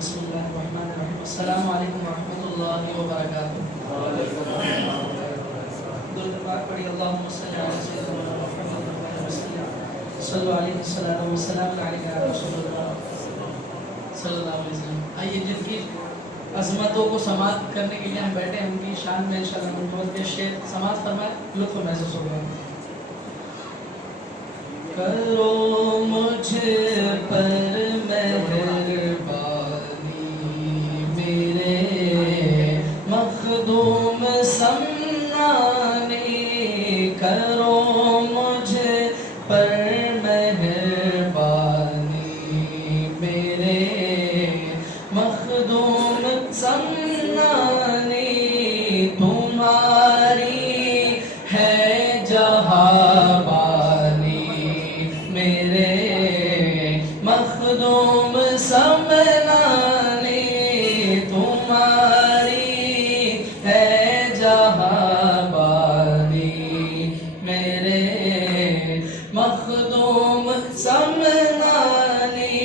بسم اللہ الرحمن الرحیم. السلام علیکم ورحمۃ اللہ وبرکاتہ. درود پاک پڑھی. اللہم صلی علی سیدنا محمد صلی علیہ وسلم والسلام علیہ رسول اللہ صلی اللہ علیہ وسلم. آئیے جن کی عظمتوں کو سماعت کرنے کے لیے ہم بیٹھے ہیں ان کی شان میں انشاءاللہ محمد کے شعر سماعت فرمائے, لطف محسوس ہوگا. کرو مجھ پر مہربانی میرے مخدوم سمنانی, کرو مجھ پر مہربانی میرے مخدوم سمنانی, تمہاری ہے جہاں میرے مخدوم سمنانی, تمہاری ہے جہاں بانی میرے مخدوم سمنانی.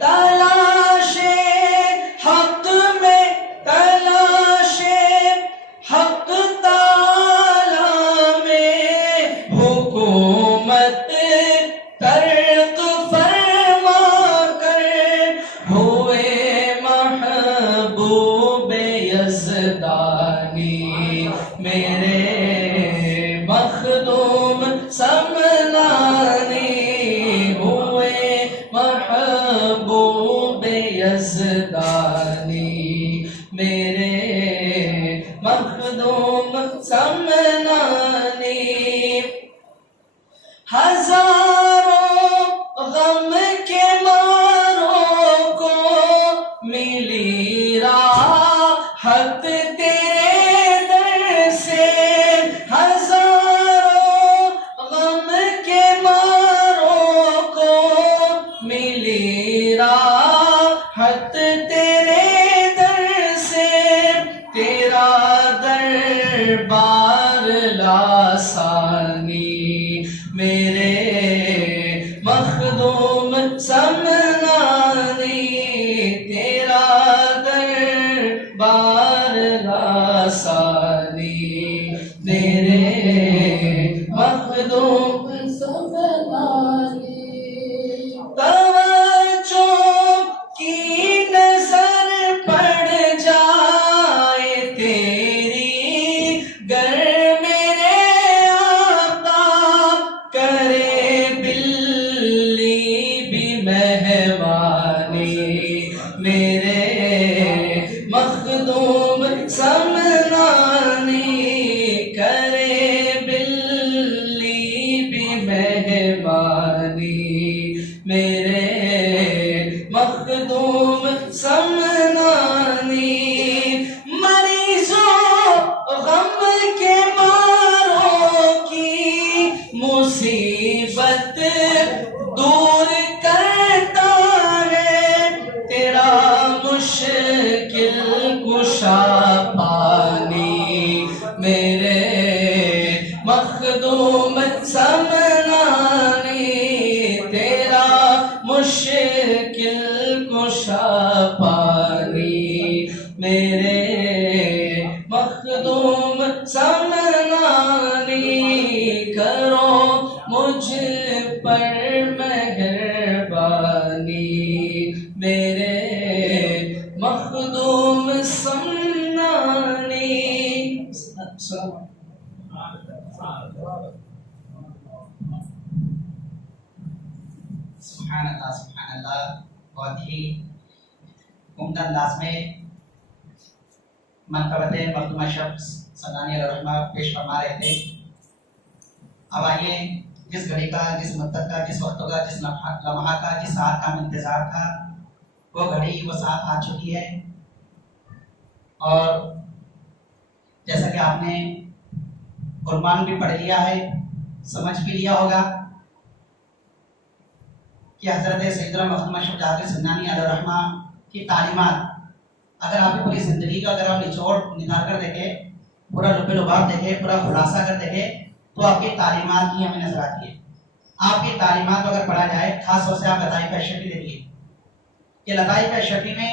تلاش حق میں تلاش حق تعالی میں حکومت ترک فرما کر ہوئے محبوب یزدانی میرے مخدوم سمنانی, ہوئے محبوب یزدانی میرے مخدوم سمنانی. ہزاروں غم کے ماروں کو ملی راحت تیرے در سے, ہزاروں غم کے ماروں کو ملی راحت تیرے در سے, تیرا دربار لاسانی میرے مخدوم سمنانی, تیرا دربار لاسانی میرے مخدوم سمنانی. توجہ کی نظر پڑ جائے تیری گر میرے آقا, کرے بلی بھی مہربانی میرے مخدوم سمنانی, کرے بلی بھی مہربانی میرے مخدوم سمنانی. مریضوں غم کے ماروں کی مصیبت دور کرتا ہے, تیرا مشکل کشا پانی میرے مخدوم سمنانی, تیرا مشکل کشا پانی میرے مخدوم سمنانی. کرو مجھ پر مہربانی میرے مخدوم سمنانی. سبحان اللہ. بہت ہی عمدہ انداز میں منقبت مخدومہ شخص سنانی علیہ الرحمہ پیش فرما رہے تھے. اب آئیے جس گھڑی کا, جس مدت کا, جس وقت کا, جس لمحہ کا, جس ساعت کا انتظار تھا, وہ گھڑی وہ ساعت آ چکی ہے. اور جیسا کہ آپ نے قرآن بھی پڑھ لیا ہے, سمجھ بھی لیا ہوگا کہ حضرت سیدنا مخدوم اشرف جعفری سنانی علیہ الرحمہ کی تعلیمات اگر آپ کی پوری زندگی کا اگر آپ نچوڑ نکال کر دیکھیں, پورا لب لباب دیکھیں, پورا خلاصہ کر دیکھیں, تو آپ کی تعلیمات کی ہمیں نظر آتی ہے. آپ کی تعلیمات کو اگر پڑھا جائے، خاص طور سے آپ لطائف اشرفی دیکھیے کہ لطائف اشرفی میں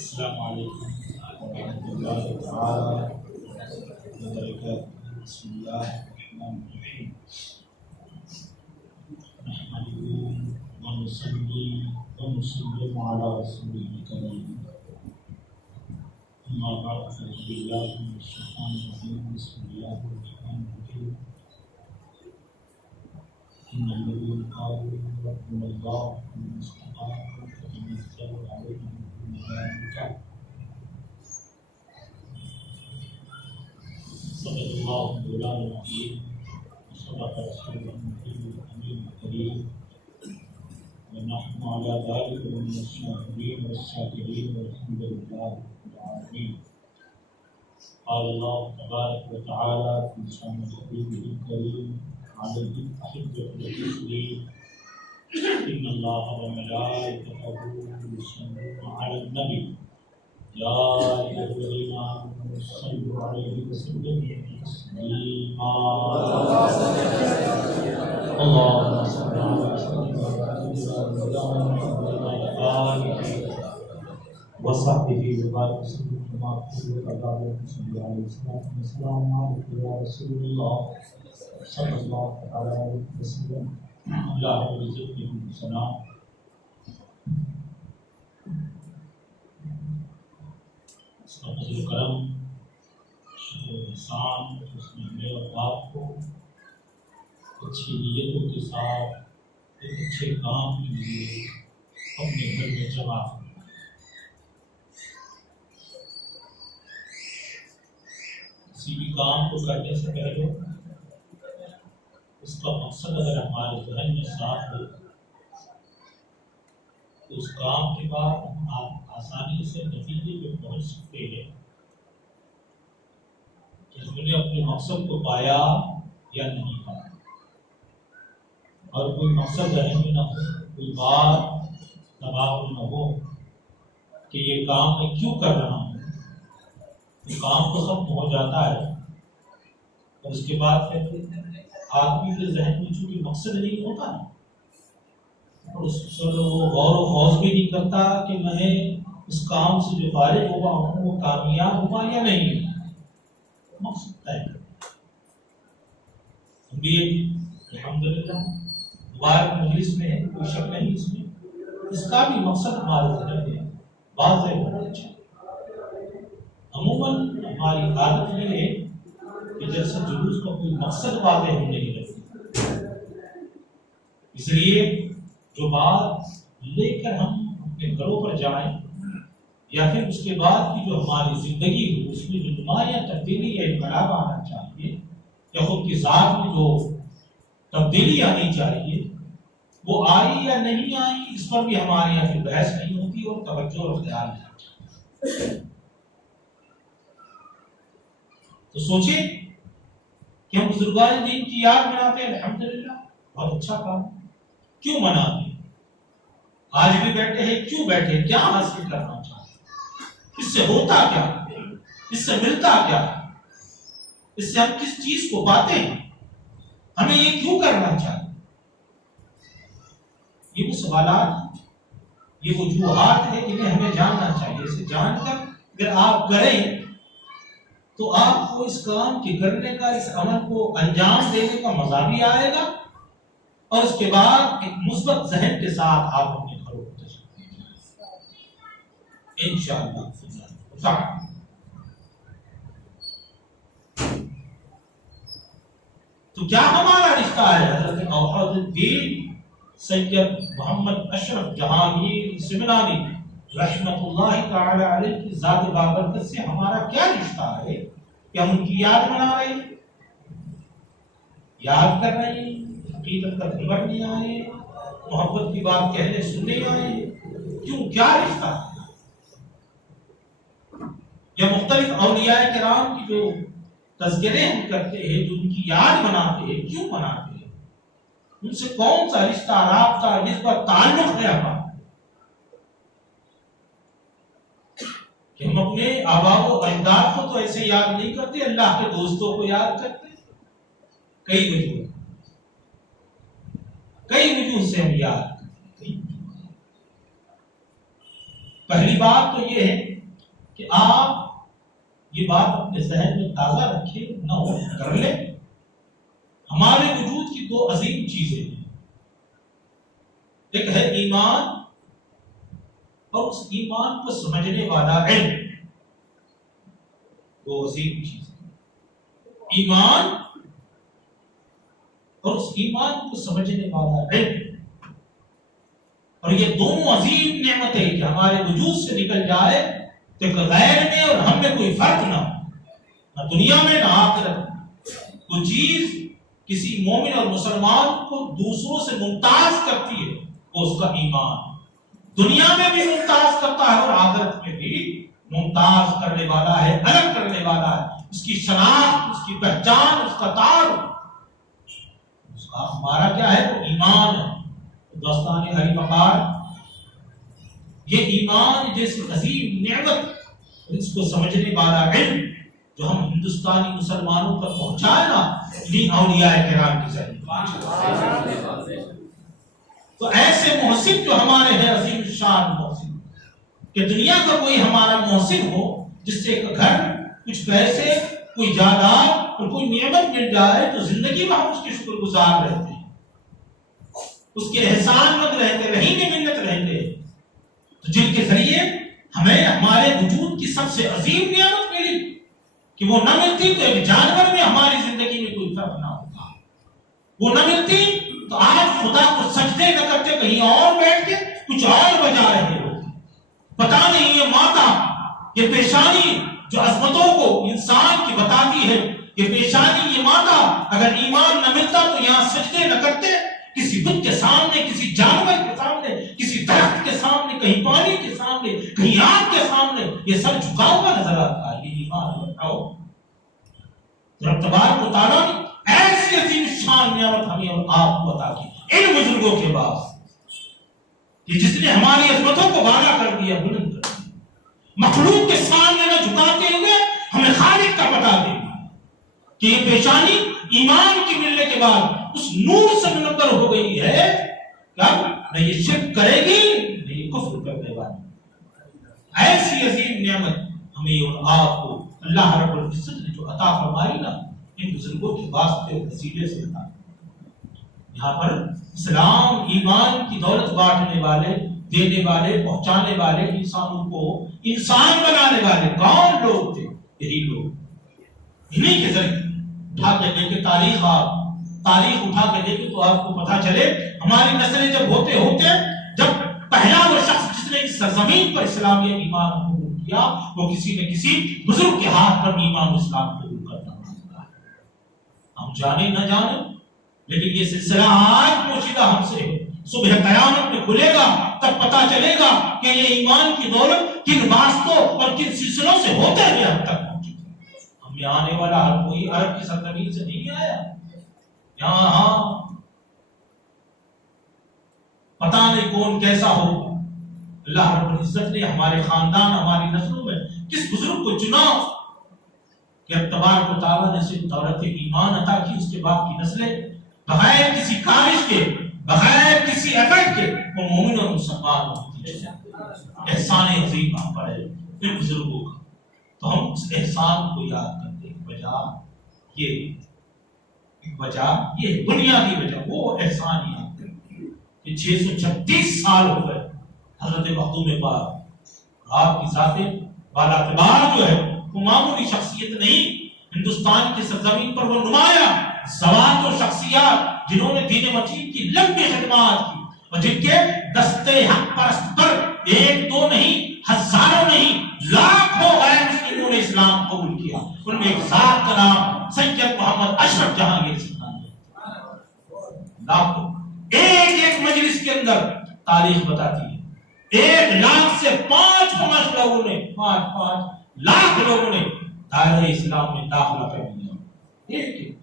Assalamualaikum warahmatullahi wabarakatuh. Bismillahirrahmanirrahim. Nahmaduhu wa nusalli wa nusallimu ala rasulil karim. Amma ba'du, billahi minash shaitanir rajim. Bismillahirrahmanirrahim. Innal ladzina qalu rabbuna Allah thumma istaqamu tatanazzalu alaihim الملائكة. صدق الله مولانا العظيم وصدق رسوله النبي الأمين الكريم ونحن على ذلك من الشاهدين والشاكرين والحمد لله رب العالمين. قال الله تبارك وتعالى في شأن حبيبه الكريم عليه أحبة الرسل إن الله وملائكته يصلون على النبي يا أيها الذين آمنوا صلوا عليه وسلموا تسليما. اللهم صل على سيدنا محمد وعلى آله وصحبه وبارك وسلم كما قال صلى الله عليه وسلم. السلام عليكم يا رسول الله صلى الله عليه وسلم. اللہ عزت کی سلام. اس کا فضل و کرم شکر و احسان اس نے ہمیں اور آپ کو اچھی نیتوں کے ساتھ ایک اچھے کام کے لیے اپنے گھر میں جمع کرنا. کسی بھی کام کو کرنے سے پہلے اس کا مقصد اگر ہمارے ذہن میں صاف ہو تو اس کام کے بعد ہم آسانی سے نتیجے پہ پہنچ سکتے ہیں کہ ہم نے اپنے مقصد کو پایا یا نہیں پایا. اور کوئی مقصد ذہن میں نہ ہو, کوئی بات دماغ میں نہ ہو کہ یہ کام میں کیوں کر رہا ہوں, تو کام تو ختم ہو جاتا ہے اور اس کے بعد پھر آدمی کے ذہن میں چونکہ مقصد نہیں ہوتا اور اس پر وہ غور و خوض بھی نہیں کرتا کہ میں اس کام سے جو فارغ ہوا ہوں وہ کامیاب ہوا یا نہیں. مقصد طے ہم بھی الحمدللہ مبارک مجلس میں ہے, کوئی شک نہیں اس میں, اس کا بھی مقصد ہمارے ذہن میں واضح ہونا چاہیے. عموماً ہماری عادت یہ ہے کہ جلسہ جلوس کا کوئی مقصد واضح ہم نہیں رکھتے, اس لیے جو بات لے کر ہم اپنے گھروں پر جائیں یا پھر اس کے بعد کی جو ہماری زندگی ہو اس میں جو نمایاں تبدیلی یا انقلاب آنا چاہیے یا خود کی ذات میں جو تبدیلی آنی چاہیے وہ آئی یا نہیں آئی, اس پر بھی ہمارے یہاں پھر بحث نہیں ہوتی اور توجہ اور خیال نہیں. تو سوچیں کہ ہم بزرگان دین کی یاد مناتے ہیں, الحمدللہ بہت اچھا کام. کیوں مناتے ہیں؟ آج بھی بیٹھے ہیں, کیوں بیٹھے, کیا حاصل کرنا چاہتے ہیں, اس سے ہوتا کیا, اس سے ملتا کیا, اس سے ہم کس چیز کو پاتے ہیں, ہمیں یہ کیوں کرنا چاہیے. یہ وہ سوالات, یہ وجوہات ہیں جنہیں ہمیں جاننا چاہیے. اسے جان کر اگر آپ کریں تو آپ کو اس کام کے کرنے کا, اس عمل کو انجام دینے کا مزہ بھی آئے گا اور اس کے بعد ایک مثبت ذہن کے ساتھ آپ اپنے گھروں کو تشریف لے جائیں انشاءاللہ. تو کیا ہمارا رشتہ ہے حضرت اوحد الدین سید محمد اشرف جہانگیر سمنانی رحمت اللہ تعالی علیہ کی ذات بابرکت سے ہمارا کیا رشتہ ہے کہ ہم ان کی یاد منا رہے ہیں, یاد کر رہے ہیں, عقیدت کا خبر نہیں آئے, محبت کی بات کہنے سننے آئے, کیوں, کیا رشتہ ہے. یا مختلف اولیاء کرام کی جو تذکرے ہم کرتے ہیں, جو ان کی یاد مناتے ہیں, کیوں مناتے ہیں, ان سے کون سا رشتہ, رابطہ, نسبت, تعلق ہے ہمارا کہ ہم اپنے آباء و اجداد کو تو ایسے یاد نہیں کرتے, اللہ کے دوستوں کو یاد کرتے. کئی وجوہ سے ہم یاد کرتے. پہلی بات تو یہ ہے کہ آپ یہ بات اپنے ذہن میں تازہ رکھیں, نوٹ کر لیں. ہمارے وجود کی دو عظیم چیزیں ہیں, ایک ہے ایمان اور اس ایمان کو سمجھنے والا علم. دو عظیم چیزیں, ایمان اور اس ایمان کو سمجھنے والا علم. اور یہ دونوں عظیم نعمتیں کہ ہمارے وجود سے نکل جائے تو غیر میں اور ہم میں کوئی فرق نہ ہو, نہ دنیا میں نہ آخرت میں. کوئی چیز کسی مومن اور مسلمان کو دوسروں سے ممتاز کرتی ہے وہ اس کا ایمان دنیا میں بھی ممتاز کرتا ہے اور آخرت میں بھی ممتاز کرنے والا ہے، الگ کرنے والا ہے. اس کی شناخت، اس کی پہچان، اس کا تعارف، اس کا ہمارا کیا ہے؟ وہ ایمان ہے. دوستان ہری مقار، یہ ایمان جیسی عظیم نعمت، اس کو سمجھنے والا علم جو ہم ہندوستانی مسلمانوں پر پہنچائے نا، انہیں اولیاء کرام کی ذریعے. تو ایسے محسن جو ہمارے ہیں، عظیم شان محسن، کہ دنیا کا کوئی ہمارا محسن ہو جس سے ایک گھر، کچھ پیسے، کوئی جائیداد اور کوئی نعمت مل جائے تو زندگی میں ہم اس کے شکر گزار رہتے ہیں، اس کے احسان مند رہتے، رحیم منت رہتے. تو جن کے ذریعے ہمیں ہمارے وجود کی سب سے عظیم نعمت ملی، کہ وہ نہ ملتی تو ایک جانور میں ہماری زندگی میں کوئی فرق نہ ہوتا. وہ نہ ملتی تو آج خدا کو سجدے نہ کرتے، کہیں اور بیٹھ کے کچھ اور بجا رہے ہو. پتا نہیں یہ ماتا، یہ پیشانی جو عظمتوں کو انسان کی بتاتی ہے، یہ پیشانی، یہ ماتا، اگر ایمان نہ ملتا تو یہاں سجدے نہ کرتے، کسی بت کے سامنے، کسی جانور کے سامنے، کسی درخت کے سامنے، کہیں پانی کے سامنے، کہیں آگ کے سامنے یہ سب جھکا ہوا نظر آتا ہے. یہ ایمان بتاؤ. رب تبارک و تعالیٰ نے ایسی عظیم شان نعمت ہمیں اور آپ کو عطا کی ان بزرگوں کے بعد، کہ جس نے ہماری عظمتوں کو بالا کر دیا، بلند کر دیا. مخلوق کے سامنے نہ جھکاتے ہوئے ہمیں خالق کا پتہ دے کہ یہ پیشانی ایمان کی ملنے کے بعد اس نور سے منور ہو گئی ہے. کیا نہ یہ شرک کرے گی نہ یہ کفر کرنے والی. ایسی عظیم نعمت ہمیں اور آپ کو اللہ رب العزت نے جو عطا فرمائی نا، ان بزرگوں کے واسطے اور وسیلے سے عطا. یہاں پر اسلام ایمان کی دولت بانٹنے والے، دینے والے، پہنچانے والے، انسانوں کو انسان بنانے والے کون لوگ تھے؟ یہی لوگ. انہیں کے ذریعے اٹھا کے دیکھے تاریخ، آپ تاریخ اٹھا کے دیکھے تو آپ کو پتہ چلے ہماری نسلیں جب ہوتے ہوتے، جب پہلا وہ شخص جس نے اس سرزمین پر اسلامی ایمان قبول کیا، وہ کسی نہ کسی بزرگ کے ہاتھ پر ایمان اسلام قبول کرنا ہوتا ہے. ہم جانے نہ جانے، لیکن یہ سلسلہ آج پوشیدہ ہم سے ہے. صبح قیامت میں کھلے گا تب پتہ چلے گا کہ یہ ایمان کی دولت کن واسطوں اور کن سلسلوں سے ہوتے ہوئے ہم تک پہنچی. ہم یہ آنے والا ہر کوئی عرب کی سرزمین سے نہیں آیا. یہاں پتہ نہیں کون کیسا ہوگا. اللہ رب العزت نے ہمارے خاندان، ہماری نسلوں میں کس بزرگ کو چنا کہ اب تبارک و تعالیٰ نے صرف دولت ایمان عطا کی، اس کے بعد کی نسلیں بغیر کسی کاوش کے، بغیر کسی ایفرٹ کے وہ مومن اور مسلمان ہوتی ہے. احسان عظیم ہم پر ہے ان بزرگوں کا. تو ہم اس احسان کو یاد کرتے ہیں. وجہ یہ بنیادی وجہ وہ احسان یاد کرتے کہ 636 سال ہو گئے حضرت مخدوم پاک، آپ کی ذات بالا اعتبار جو ہے وہ معمولی شخصیت نہیں. ہندوستان کی سرزمین پر وہ نمایاں ذوات و شخصیات جنہوں نے دین متین کی لمبی خدمات کی، اور جن کے دستے حق پرست پر ایک دو نہیں، ہزاروں نہیں، لاکھوں غیر مسلموں نے اسلام قبول کیا. ان میں ایک ذات کا نام سید محمد اشرف جہانگیر سلطان ہے. لاکھوں، ایک ایک مجلس کے اندر تاریخ بتاتی ہے 1 لاکھ سے 5 لوگوں نے، 5 لاکھ لوگوں نے دائرہ اسلام میں داخلہ کر لیا. ایک ایک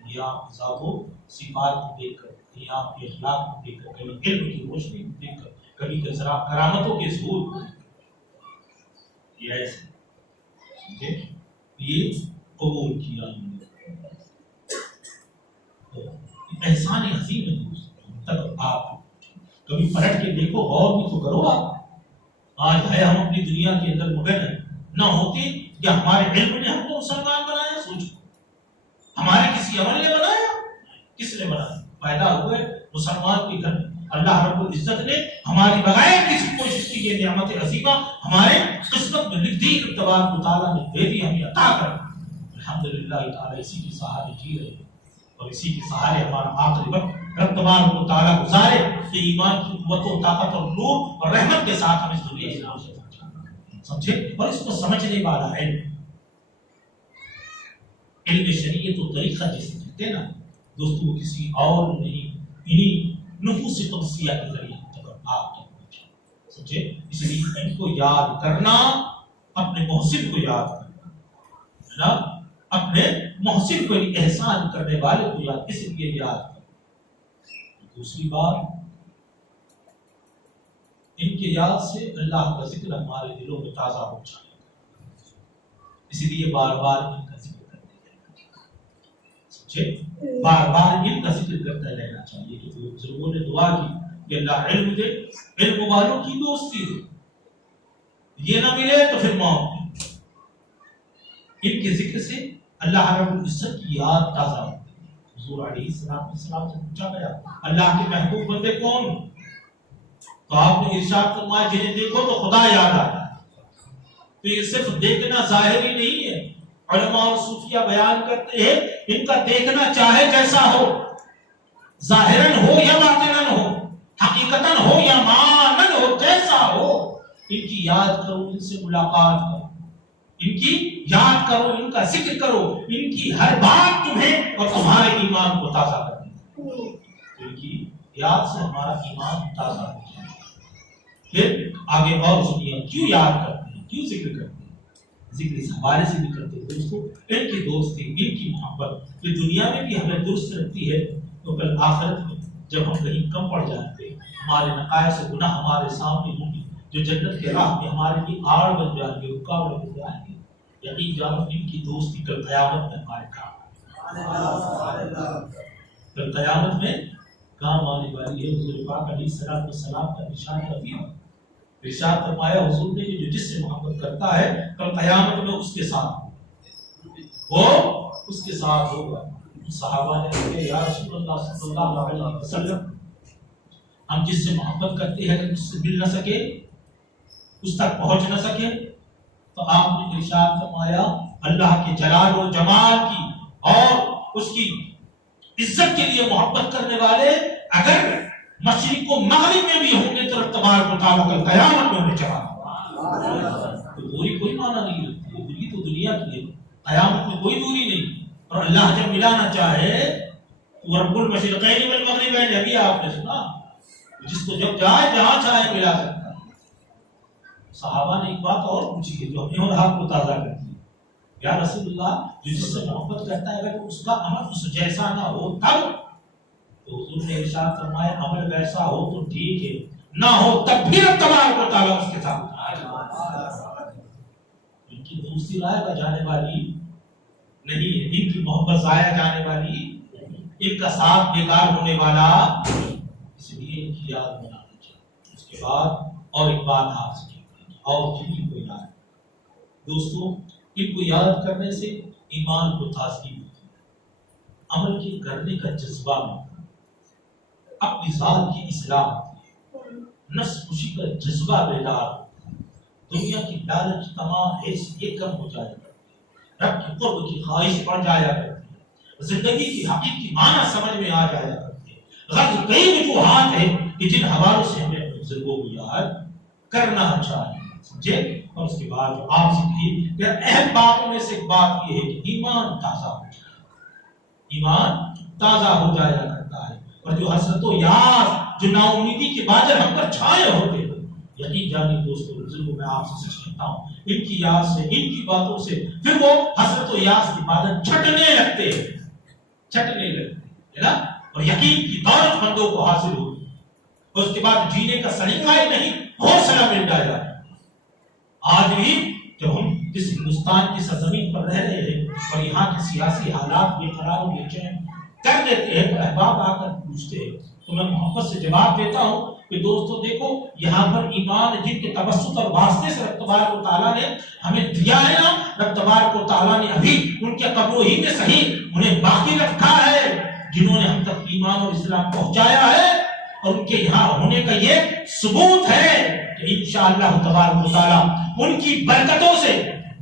یہ آپ ذات و صفات کو دیکھ کر، یہ آپ کے اخلاق کو دیکھ کر، کبھی علم کی روشنی کو دیکھ کر، کبھی کرامتوں کے ظہور کو دیکھ کر، یہ ایسے یہ قبول کیا. احسان عظیم ہے دوست. تک آپ کبھی پلٹ کے دیکھو، غور بھی تو کرو. آپ آج ہے ہم اپنی دنیا کے اندر مغل ہیں. نہ ہوتے یا ہمارے علم نے ہم کو مسلمان بنایا؟ سوچو، ہمارے کسی عمل نے بنایا؟ کس نے بنایا؟ پیدا ہوئے مسلمان کے گھر. اللہ رب العزت نے ہماری بغیر کسی کوشش کی یہ نعمت عظیمہ ہمارے قسمت میں لکھ دی. تبارک و تعالیٰ نے دے دی، ہمیں عطا کر. الحمدللہ تعالیٰ اسی کے سہارے جی رہے ہیں اور اسی کے سہارے ہمارا آخری وقت رب تبارک و تعالیٰ گزارے کہ ایمان کی قوت و طاقت اور نور اور رحمت کے ساتھ ہم اس دنیا اسلام سے سمجھے. اور اس کو سمجھنے والا علم شریعت و طریقہ جسے کہتے ہیں نا دوستو، وہ کسی اور نہیں، انہی نفوس قدسیہ کے ذریعے آپ تک پہنچا. سمجھے؟ اس لیے ان کو یاد کرنا، اپنے محسن کو یاد کرنا ہے نا، اپنے محسن کو احسان کرنے والے کو یاد، اس لیے یاد کرنا. دوسری بات، ان کے یاد سے اللہ کا ذکر ہمارے دلوں میں تازہ ہو جائے، اسی لیے بار بار ان کا ذکر کرتے رہنا چاہیے. سمجھے؟ بار بار ان کا ذکر کرتے رہنا چاہیے. کہ بزرگوں نے دعا کی کہ اللہ علم دے، علم والوں کی دوستی دے، یہ نہ ملے تو پھر موت دے. ان کے ذکر سے اللہ رب العزت کی یاد تازہ ہوتی ہے. حضور علیہ السلام سے پوچھا گیا اللہ کے محبوب بندے کون؟ تو آپ نے ارشاد فرمایا جنہیں دیکھو تو خدا یاد آتا ہے. تو یہ صرف دیکھنا ظاہری نہیں ہے. علماء اور صوفیہ بیان کرتے ہیں ان کا دیکھنا چاہے جیسا ہو، ظاہراً ہو یا باطناً ہو، حقیقتاً ہو یا معناً ہو، جیسا ہو، ان کی یاد کرو، ان سے ملاقات کرو، ان کی یاد کرو، ان کا ذکر کرو. ان کی ہر بات تمہیں اور تمہارے ایمان کو تازہ کر دے گی. ان کی یاد سے ہمارا ایمان تازہ ہو جائے. پھر آگے اور سنیے کیوں یاد کرتے ہیں، کیوں ذکر کرتے ہیں. ذکر اس حوالے سے بھی کرتے ہیں دوستو، ان کی دوستی، ان کی محبت جو دنیا میں بھی ہمیں درست رکھتی ہے تو کل آخرت میں جب ہم کہیں کم پڑ جاتے ہیں، ہمارے نقائص و گناہ ہمارے سامنے ہوں گے، جو جنت کے راہ میں ہمارے لیے آڑ بن جائیں گے، رکاوٹ بن جائیں گے، یقین جانو ان کی دوستی کل قیامت میں ہمارے کام آئے گی. کل قیامت میں کام آنے والی ہے. حضور پاک علیہ السلام کا ارشاد رفیع ارشاد فرمایا حضور نے کہ جو جس سے محبت کرتا ہے کل قیامت میں اس کے ساتھ وہ اس کے ساتھ ہوگا. صحابہ نے کہا یا رسول اللہ صلی اللہ علیہ وسلم ہم جس سے محبت کرتے ہیں اگر اس سے مل نہ سکے، اس تک پہنچ نہ سکے، تو آپ نے ارشاد فرمایا اللہ کے جلال و جمال کی اور اس کی عزت کے لیے محبت کرنے والے اگر مشرق و مغرب میں بھی ہوں گے تو تبارک و تعالیٰ کل قیامت میں انہیں چڑھا. تو دوری کوئی معنی نہیں رکھتی ہے، دوری تو دنیا کی ہے، قیامت میں کوئی دوری نہیں. اور اللہ جب ملانا چاہے تو رب المشرقین والمغربین، ابھی آپ نے سنا، جس کو جب جائے جہاں چاہے ملا سکتا ہے. صحابہ نے ایک بات اور پوچھی ہے جو ہمیں اور آپ کو تازہ کرتی ہے. یا رسول اللہ جو جس سے محبت کرتا ہے اگر اس کا عمل اس جیسا نہ ہو تب؟ تو حضور نے ارشاد فرمایا عمل ویسا ہو تو ٹھیک ہے، نہ ہو تب بھی تبارک و تعالیٰ اس کے ساتھ. ان کی دوستی رائے کا جانے والی نہیں ہے، ان کی محبت ضائع جانے والی، ان کا ساتھ بیکار ہونے والا. اس لیے ان کی یاد بنانا چاہیے. اس کے بعد اور ایک بات آپ سے اور جن کو یاد، دوستوں ان کو یاد کرنے سے ایمان کو تازگی ملتی ہے، عمل کی کرنے کا جذبہ ملتا ہے، اپنی ذات کی اصلاح ہوتی ہے، نفس خوشی کا جذبہ بیدار ہوتا ہے، دنیا کی لالچ تمام حیثیت کم ہو جایا کرتی ہے، رب کی قرب کی خواہش بڑھ جایا کرتی ہے، زندگی کی حقیقی معنی سمجھ میں آ جایا کرتی ہے. غرض کئی وجوہات ہیں کہ جن حوالوں سے ہمیں اپنے بزرگوں کو یاد کرنا چاہیے. سمجھے؟ اور اس کے بعد جو آپ سے کہی کہ اہم باتوں میں سے ایک بات یہ ہے کہ ایمان تازہ ہو جائے، ایمان تازہ ہو جایا کرتا ہے. اور جو حسرت و یاس، جو نا امیدی کے باجر ہم پر چھائے ہوتے ہیں، یقین جانیے دوستوں بزرگوں میں آپ سے سچ کہتا ہوں ان کی یاد سے، ان کی باتوں سے پھر وہ حسرت و یاس کی بادل چھٹنے لگتے ہیں، چھٹنے لگتے ہے نا. اور یقین کی دولت مندوں کو حاصل ہوگی، اور اس کے بعد جینے کا سلیقہ ہی نہیں حوصلہ مل جائے گا. آج بھی جب ہم جس ہندوستان کی سرزمین پر رہ رہے ہیں اور یہاں کے سیاسی حالات بے قرار و بے چین کر دیتے ہیں تو احباب آ کر پوچھتے ہیں تو میں محبت سے جواب دیتا ہوں کہ دوستو دیکھو یہاں پر ایمان جن کے توسط اور واسطے سے رب تبارک و تعالیٰ نے ہمیں دیا ہے نا، رب تبارک و تعالیٰ نے ابھی ان کے قبروں ہی میں صحیح انہیں باقی رکھا ہے جنہوں نے ہم تک ایمان اور اسلام پہنچایا ہے. اور ان کے یہاں ہونے کا یہ ثبوت ہے کہ انشاءاللہ تبارک و تعالیٰ ان کی برکتوں سے،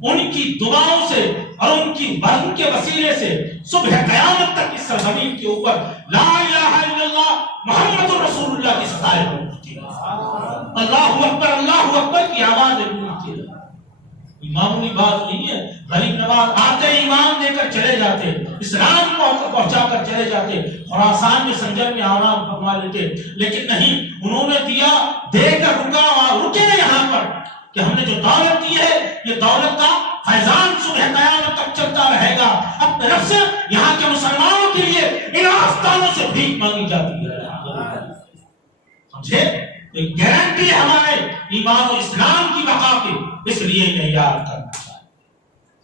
ان کی دعاؤں سے اور ان کی برکت کے وسیلے سے صبح قیامت تک اس سرزمین کے اوپر لا الہ الا اللہ محمد رسول اللہ کی ستائش ہوتی ہے. اللہ اکبر کی آواز گونجتی ہے. معمولی بات نہیں ہے. غریب نواز آتے ایمان دے کر چلے جاتے اسلام کو پہنچا کر چلے جاتے، خراسان میں سنجر میں آرام فرما لیتے، لیکن نہیں، انہوں نے دیا، دے کر رکے یہاں پر کہ ہم نے جو دولت دی ہے یہ دولت کا فیضان صبح قیامت تک چلتا رہے گا۔ اب طرف سے یہاں کے مسلمانوں کے لیے ان آستانوں سے بھیک مانگی جاتی ہے، سمجھے؟ ایک گارنٹی ہے ہمارے ایمان و اسلام کی بقا کی، اس لیے انہیں یاد کرنا چاہیے،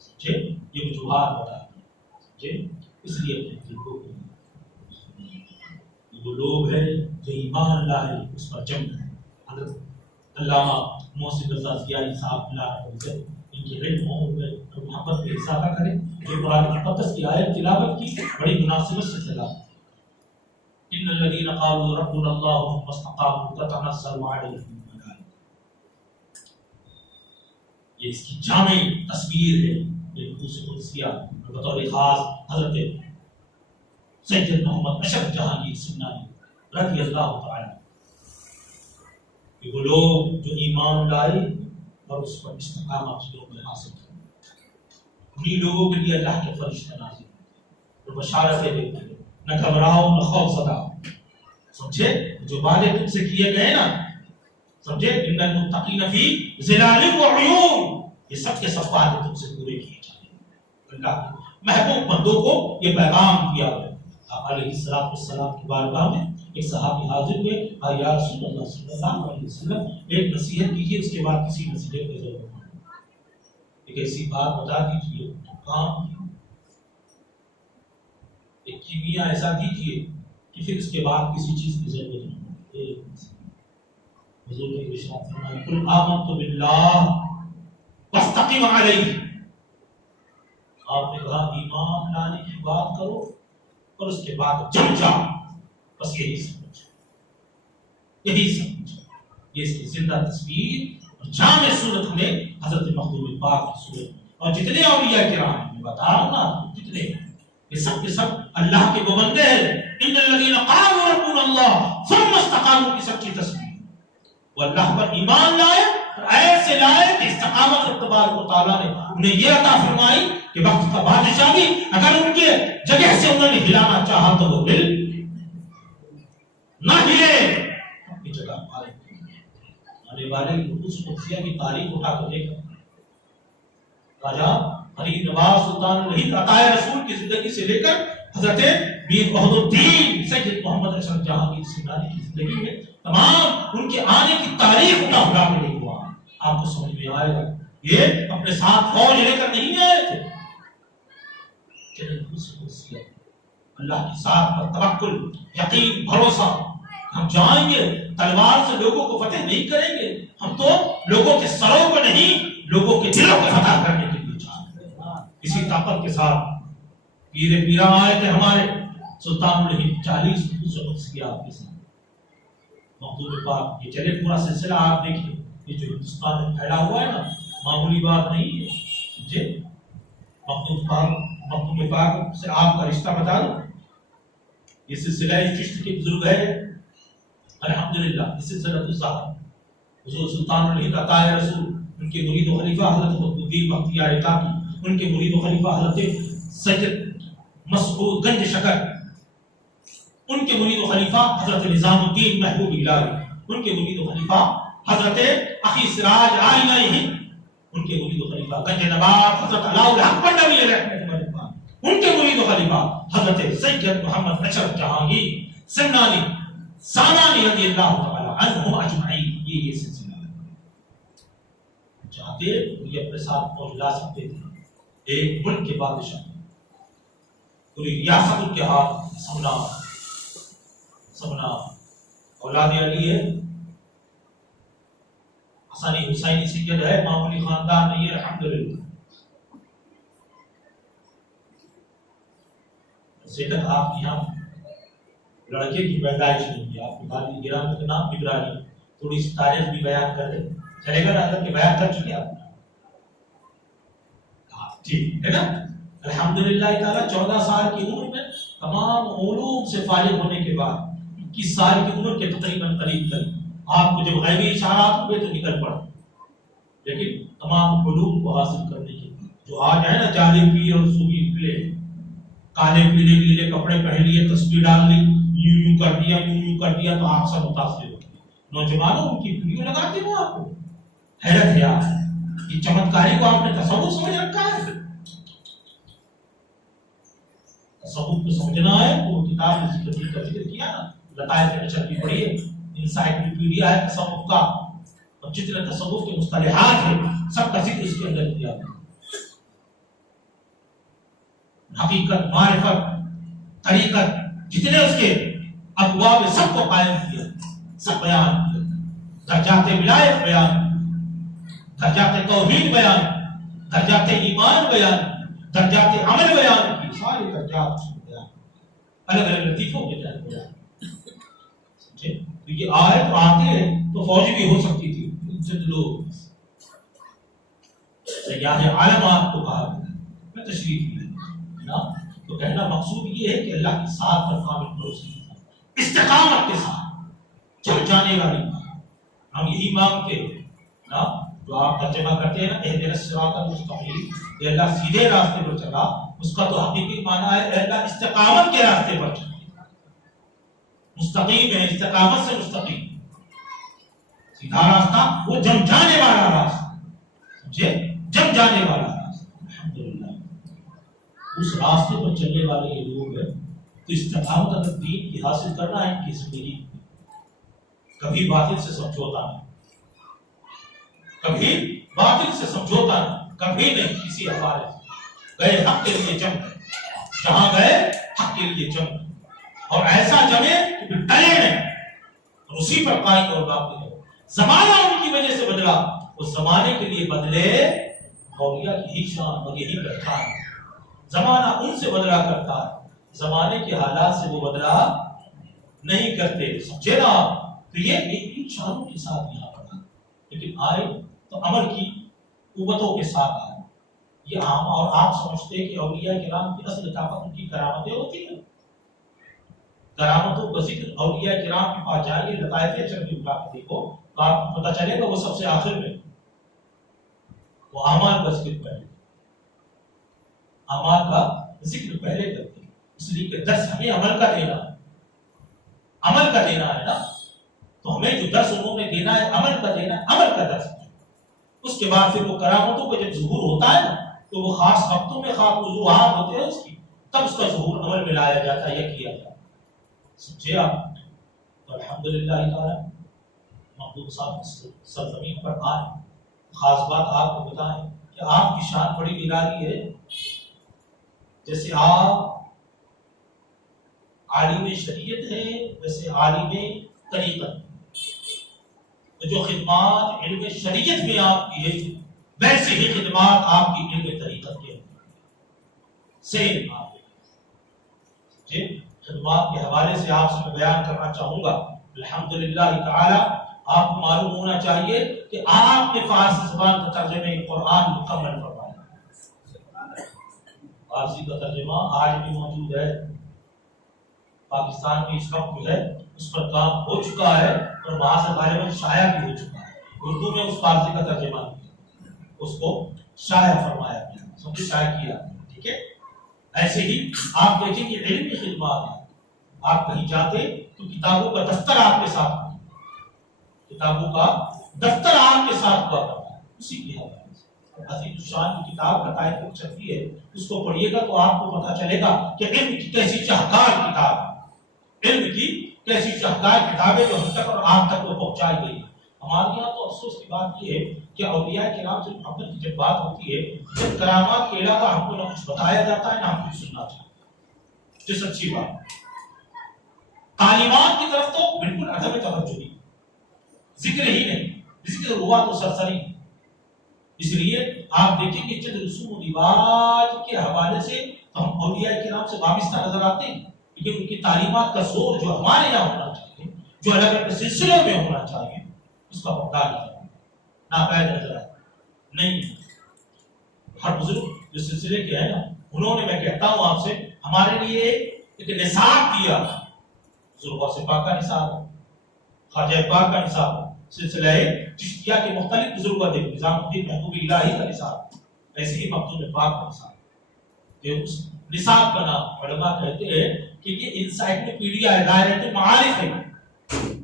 سمجھے؟ یہ وجوہات بتاتے ہیں، سمجھے؟ اس لیے اپنے دل کو وہ لوگ ہیں جو ایمان لائے اس پر جنگ ہے۔ حضرت علامہ محسن رضا ضیائی صاحب اللہ ان کے علم میں محبت میں اضافہ کریں، جو قرآن مقدس کی آیت تلاوت کی بڑی مناسبت سے تلاوت، ان الذين قالوا ربنا الله ثم استقاموا تتنزل عليهم الملائكة، یہ اس کی جامع تصویر ہے نفوس قدسیہ بطور خاص حضرت سید محمد اشرف جہانگیر سمنانی رضی اللہ تعالی، کہ وہ لوگ جو ایمان لائے اور اس پر استقامت شروع میں حاصل کریں، انہی لوگوں کے لیے اللہ کے فرشتے نازل ہوتے ہیں، بشارتیں دیتے ہیں، نہ گھبراؤ نہ خوف زدہ، سمجھے؟ جو وعدے تم سے کیے گئے نا، سمجھے؟ ان المتقین فی ظلال و عیون، یہ سب کے سب وعدے تم سے پورے کیے جائیں گے۔ اللہ محبوب بندوں کو یہ پیغام دیا ہے۔ علیہ السلام کی بارگاہ میں ایک صحابی حاضر ہوئے، یا رسول اللہ صلی اللہ علیہ وسلم ایک نصیحت کیجیے، اس کے بعد کسی نصیحت کی ضرورت نہیں، ایک ایسی بات بتا دیجیے کام ایک کیمیا ایسا دیجیے کہ پھر اس کے بعد کسی چیز کی ضرورت نہیں۔ حضور نے ارشاد فرمایا قل آمنت باللہ واستقم علیہ، آپ نے کہا ایمان لانے کی بات کرو اور اس کے بعد جم جاؤ، بس یہی سمجھ، یہی سمجھ، یہ اس کی زندہ تصویر اور جامع صورت ہمیں حضرت مخدوم پاک کی صورت اور جتنے اولیاء کرام میں بتا رہا ہوں نا، جتنے یہ سب کے سب اللہ کے وہ بندے ہیں، ان الذین قالوا ربنا اللہ ثم استقاموا کی سچی تصویر، وہ اللہ پر ایمان لائے اور ایسے لائے کہ استقامت اور تبارک و تعالیٰ نے انہیں یہ عطا فرمائی کہ وقت کا بادشاہ بھی اگر ان کے جگہ سے انہوں نے ہلانا چاہا تو وہ ہل نہ ہلے، اپنی جگہ پائے۔ آنے والے نفوس قدسیہ کی تاریخ اٹھا کر دیکھا، راجہ فرید نواز سلطان الہند عطائے رسول کی زندگی سے لے کر حضرت میر وحد الدین سید محمد اشرف جہانگیر سمنانی کی زندگی میں تمام ان کے آنے کی تاریخ اٹھا کے نہیں ہوا، آپ کو سمجھ میں آئے گا یہ اپنے ساتھ فوج لے کر نہیں آئے تھے، اللہ کی ذات پر توکل، یقین، بھروسہ، ہم جائیں گے تلوار سے لوگوں کو فتح نہیں کریں گے، ہم تو لوگوں کے سروں کو نہیں لوگوں کے دلوں کو فتح کرنے کے لیے چاہتے ہیں۔ اسی طاقت کے ساتھ پیر پیرا آئے تھے ہمارے سلطان الہند 40 نفوس کیا آپ کے ساتھ مخدوم پاک، یہ چلے پورا سلسلہ آپ دیکھیں، یہ جو ہندوستان میں پھیلا ہوا ہے نا معمولی بات نہیں ہے، سمجھے؟ مخدوم پاک سے آپ کا رشتہ بتا دوں، یہ سلسلہ چشت کے بزرگ ہے الحمدللہ، اس سلسلہ الظاہر حضور سلطان الہند عطائے رسول، ان کے مرید و خلیفہ حضرت قطب الدین بختیار کاکی، ان کے مرید و خلیفہ حضرت سید مسعود گنج شکر، ان کے مرید و خلیفہ حضرت نظام الدین محبوب الہی، ان کے مرید و خلیفہ حضرت اخی سراج آئینہ ہند، ان کے مرید و خلیفہ گنج نواب حضرت علاء الحق پنڈوی علیہ رحمۃ اللہ، ان کے مرید و خلیفہ حضرت سید محمد اشرف جہانگیر سمنانی سامانی رضی اللہ تعالی عنہم اجمعین، یہ سلسلہ ہے۔ چاہتے یہ اپنے ساتھ فوج لا سکتے تھے، ایک ملک کے بادشاہ پوری ریاست ان کے ہاتھ، سمنا اولاد علی ہے، حسنی حسینی سید ہے، معمولی خاندان نہیں ہے الحمدللہ۔ سیدت آپ کی یہاں لڑکے کی پیدائش نہیں ہے، آپ کی والد گرام کا نام بگرانی، تھوڑی سی تاریخ بھی بیان کر دیں، چلے گا نا؟ حضرت کے بیان کر چکے آپ؟ ٹھیک ہے نا؟ الحمدللہ تعالیٰ 14 سال کی عمر میں تمام علوم سے فارغ ہونے کے بعد 21 سال کی عمر کے تقریباً قریب تک آپ کو جب غیبی اشارات ہوئے تو نکل پڑا، لیکن تمام علوم کو حاصل کرنے کے بعد جو آج ہے نا جعلی پیر اور صوفی نکلے، کالے پیلے نیلے کپڑے پہن لیے، تسبیح ڈال لی، یوں کر دیا، یوں کر دیا، تو آپ سب متاثر ہو گئے۔ نوجوانوں ان کی ویڈیو لگاتے ہو، آپ کو حیرت ہے یار، یہ چمتکاری کو آپ نے تصوف سمجھ رکھا ہے؟ تصوف کو سمجھنا ہے تو کتاب میں ذکر کیا نا، لطائف نشر کی پڑھیے، انسائکلوپیڈیا ہے تصوف کا، اور جتنے تصوف کے مصطلحات ہیں سب کا ذکر اس کے اندر کیا ہے۔ حقیقت، معرفت، طریقت، جتنے اس کے ابواب سب کو قائم کیا، سب بیان کیا، درجات ولایت بیان، درجات توحید بیان، درجات ایمان بیان، درجات عمل بیان کی، سارے درجات بیان، الگ الگ لطیفوں کے تحت بیان۔ سمجھے؟ تو یہ آیت آتے ہیں تو فوج بھی ہو سکتی تھی، چند لوگ سیاح عالمات کو کہا میں تشریف نا، تو کہنا مقصود یہ ہے کہ اللہ کی ساتھ پر کامل بھروسہ، استقامت کے ساتھ چل جانے والی بات۔ ہم یہی مانگتے ہیں نا، جو آپ ترجمہ کرتے ہیں نا، اہدنا الصراط المستقیم، کہ اللہ سیدھے راستے پر چلا، اس کا تو حقیقی معنی ہے اللہ استقامت کے راستے پر چلا، مستقیم ہے، استقامت سے مستقیم، سیدھا راستہ وہ جم جانے والا راستہ، سمجھے؟ جم جانے والا راستہ، الحمدللہ اس راستے پر چلنے والے یہ لوگ ہیں۔ تو استقامت اگر دین کی حاصل کرنا ہے کہ زندگی کبھی باطل سے سمجھوتا نہیں، کبھی باطل سے سمجھوتا نہیں، کبھی نہیں کسی حوالے سے، گئے حق کے لیے جم، جہاں گئے حق کے لیے جم، اور ایسا جمے کہ پھر ٹلے نہیں، اور اسی پر قائم اور باقی ہے۔ زمانہ ان کی وجہ سے بدلا، اس زمانے کے لیے بدلے اولیاء کی ہی شان اور یہی پہچان ہے۔ زمانہ ان سے بدلا کرتا ہے، زمانے کے حالات سے وہ بدلا نہیں کرتے، سمجھے نا؟ تو یہ ان شانوں کے ساتھ یہاں پر، لیکن آئے تو عمل کی قوتوں کے ساتھ آئے۔ یہ عام، اور آپ سمجھتے ہیں کہ اولیاء کرام کی اصل طاقت ان کی کرامتیں ہوتی ہیں۔ کرامتوں کا ذکر اولیاء کرام کے پاس جائیں گے، لطائف چل کے اٹھا کے دیکھو تو آپ کو پتہ چلے گا وہ سب سے آخر میں، وہ اعمال کا ذکر پہلے، اعمال کا ذکر پہلے کرتے ہیں، اس لیے کہ درس ہمیں عمل کا دینا ہے، عمل کا دینا ہے نا، تو ہمیں جو درس انہوں نے دینا ہے عمل کا دینا ہے، عمل کا درس ہے۔ اس کے بعد پھر وہ کرامتوں کا جب ظہور ہوتا ہے نا، تو وہ خاص وقتوں میں خاص وضوحات ہوتے ہیں اس کی، تب اس کا ظہور عمل میں لایا جاتا ہے یا کیا جاتا ہے، سمجھے آپ؟ تو الحمدللہ تعالی محبوب صاحب سرزمین پر آئے، خاص بات آپ کو بتائیں کہ آپ کی شان بڑی نرالی ہے، جیسے آپ عالم شریعت ہے ویسے عالم طریقت، تو جو خدمات علم شریعت میں آپ کی ہے ویسے ہی خدمات آپ کی علم طریقت کے سیم آپ جی خدمات کے حوالے سے آپ سے میں بیان کرنا چاہوں گا۔ الحمدللہ تعالی آپ کو معلوم ہونا چاہیے کہ آپ نے فارسی زبان کا ترجمہ قرآن مکمل کروایا، فارسی کا ترجمہ آج بھی موجود ہے پاکستان میں، اس وقت جو ہے اس پر کام ہو چکا ہے اور وہاں سے غالباً شائع بھی ہو چکا ہے، اردو میں اس فارسی کا ترجمہ کیا، اس کو شائع فرمایا گیا، سمجھے، شائع کیا، ٹھیک ہے۔ ایسے ہی آپ دیکھیں کہ علم کی خدمات ہے، آپ کہیں جاتے تو کتابوں کا دفتر آپ کے ساتھ، کتابوں کا دفتر آپ کے ساتھ ہوا کرتا ہے، اسی کے حوالے سے عظیم الشان کی کتاب لطائف چھپی ہے، اس کو پڑھیے گا تو آپ کو پتہ چلے گا کہ علم کی کیسی شاہکار کتاب ہے، علم کی کیسی شاہکار کتابیں جو ہم تک اور آپ تک وہ پہنچائی گئی۔ ہمارے یہاں تو افسوس کی بات یہ ہے کہ اولیاء کرام سے محبت کی جب بات ہوتی ہے، جب کرامات کے علاوہ ہم کو نہ کچھ بتایا جاتا ہے نہ ہم کچھ سننا چاہتے، جو سچی بات ہے۔ تعلیمات کی طرف تو بالکل عدم توجہ نہیں، ذکر ہی نہیں، ذکر ہوا تو سرسری۔ اس لیے آپ دیکھیں کہ چند رسوم و رواج کے حوالے سے تو ہم اولیاء کرام سے وابستہ نظر آتے ہیں، لیکن ان کی تعلیمات کا زور جو ہمارے یہاں ہونا چاہیے، جو الگ الگ سلسلوں میں ہونا چاہیے، اس کا مقدار ناپید نظر آتا نہیں۔ ہر بزرگ جو سلسلے کے ہیں نا، انہوں نے، میں کہتا ہوں آپ سے، ہمارے لیے ایک نصاب دیا، بزرگوں سے پاک کا نصاب، خواجہ پاک کا نصاب، سلسلہ چشتیہ کے مختلف بزرگوں کے نظام الدین محبوب الہی کا نصاب، ایسے ہی مختوم پاک کا نصاب، کہ اس نصاب بنا. علماء کہتے ہیں کہ یہ انسائکلوپیڈیا ہے، دائرۃ المعارف ہے،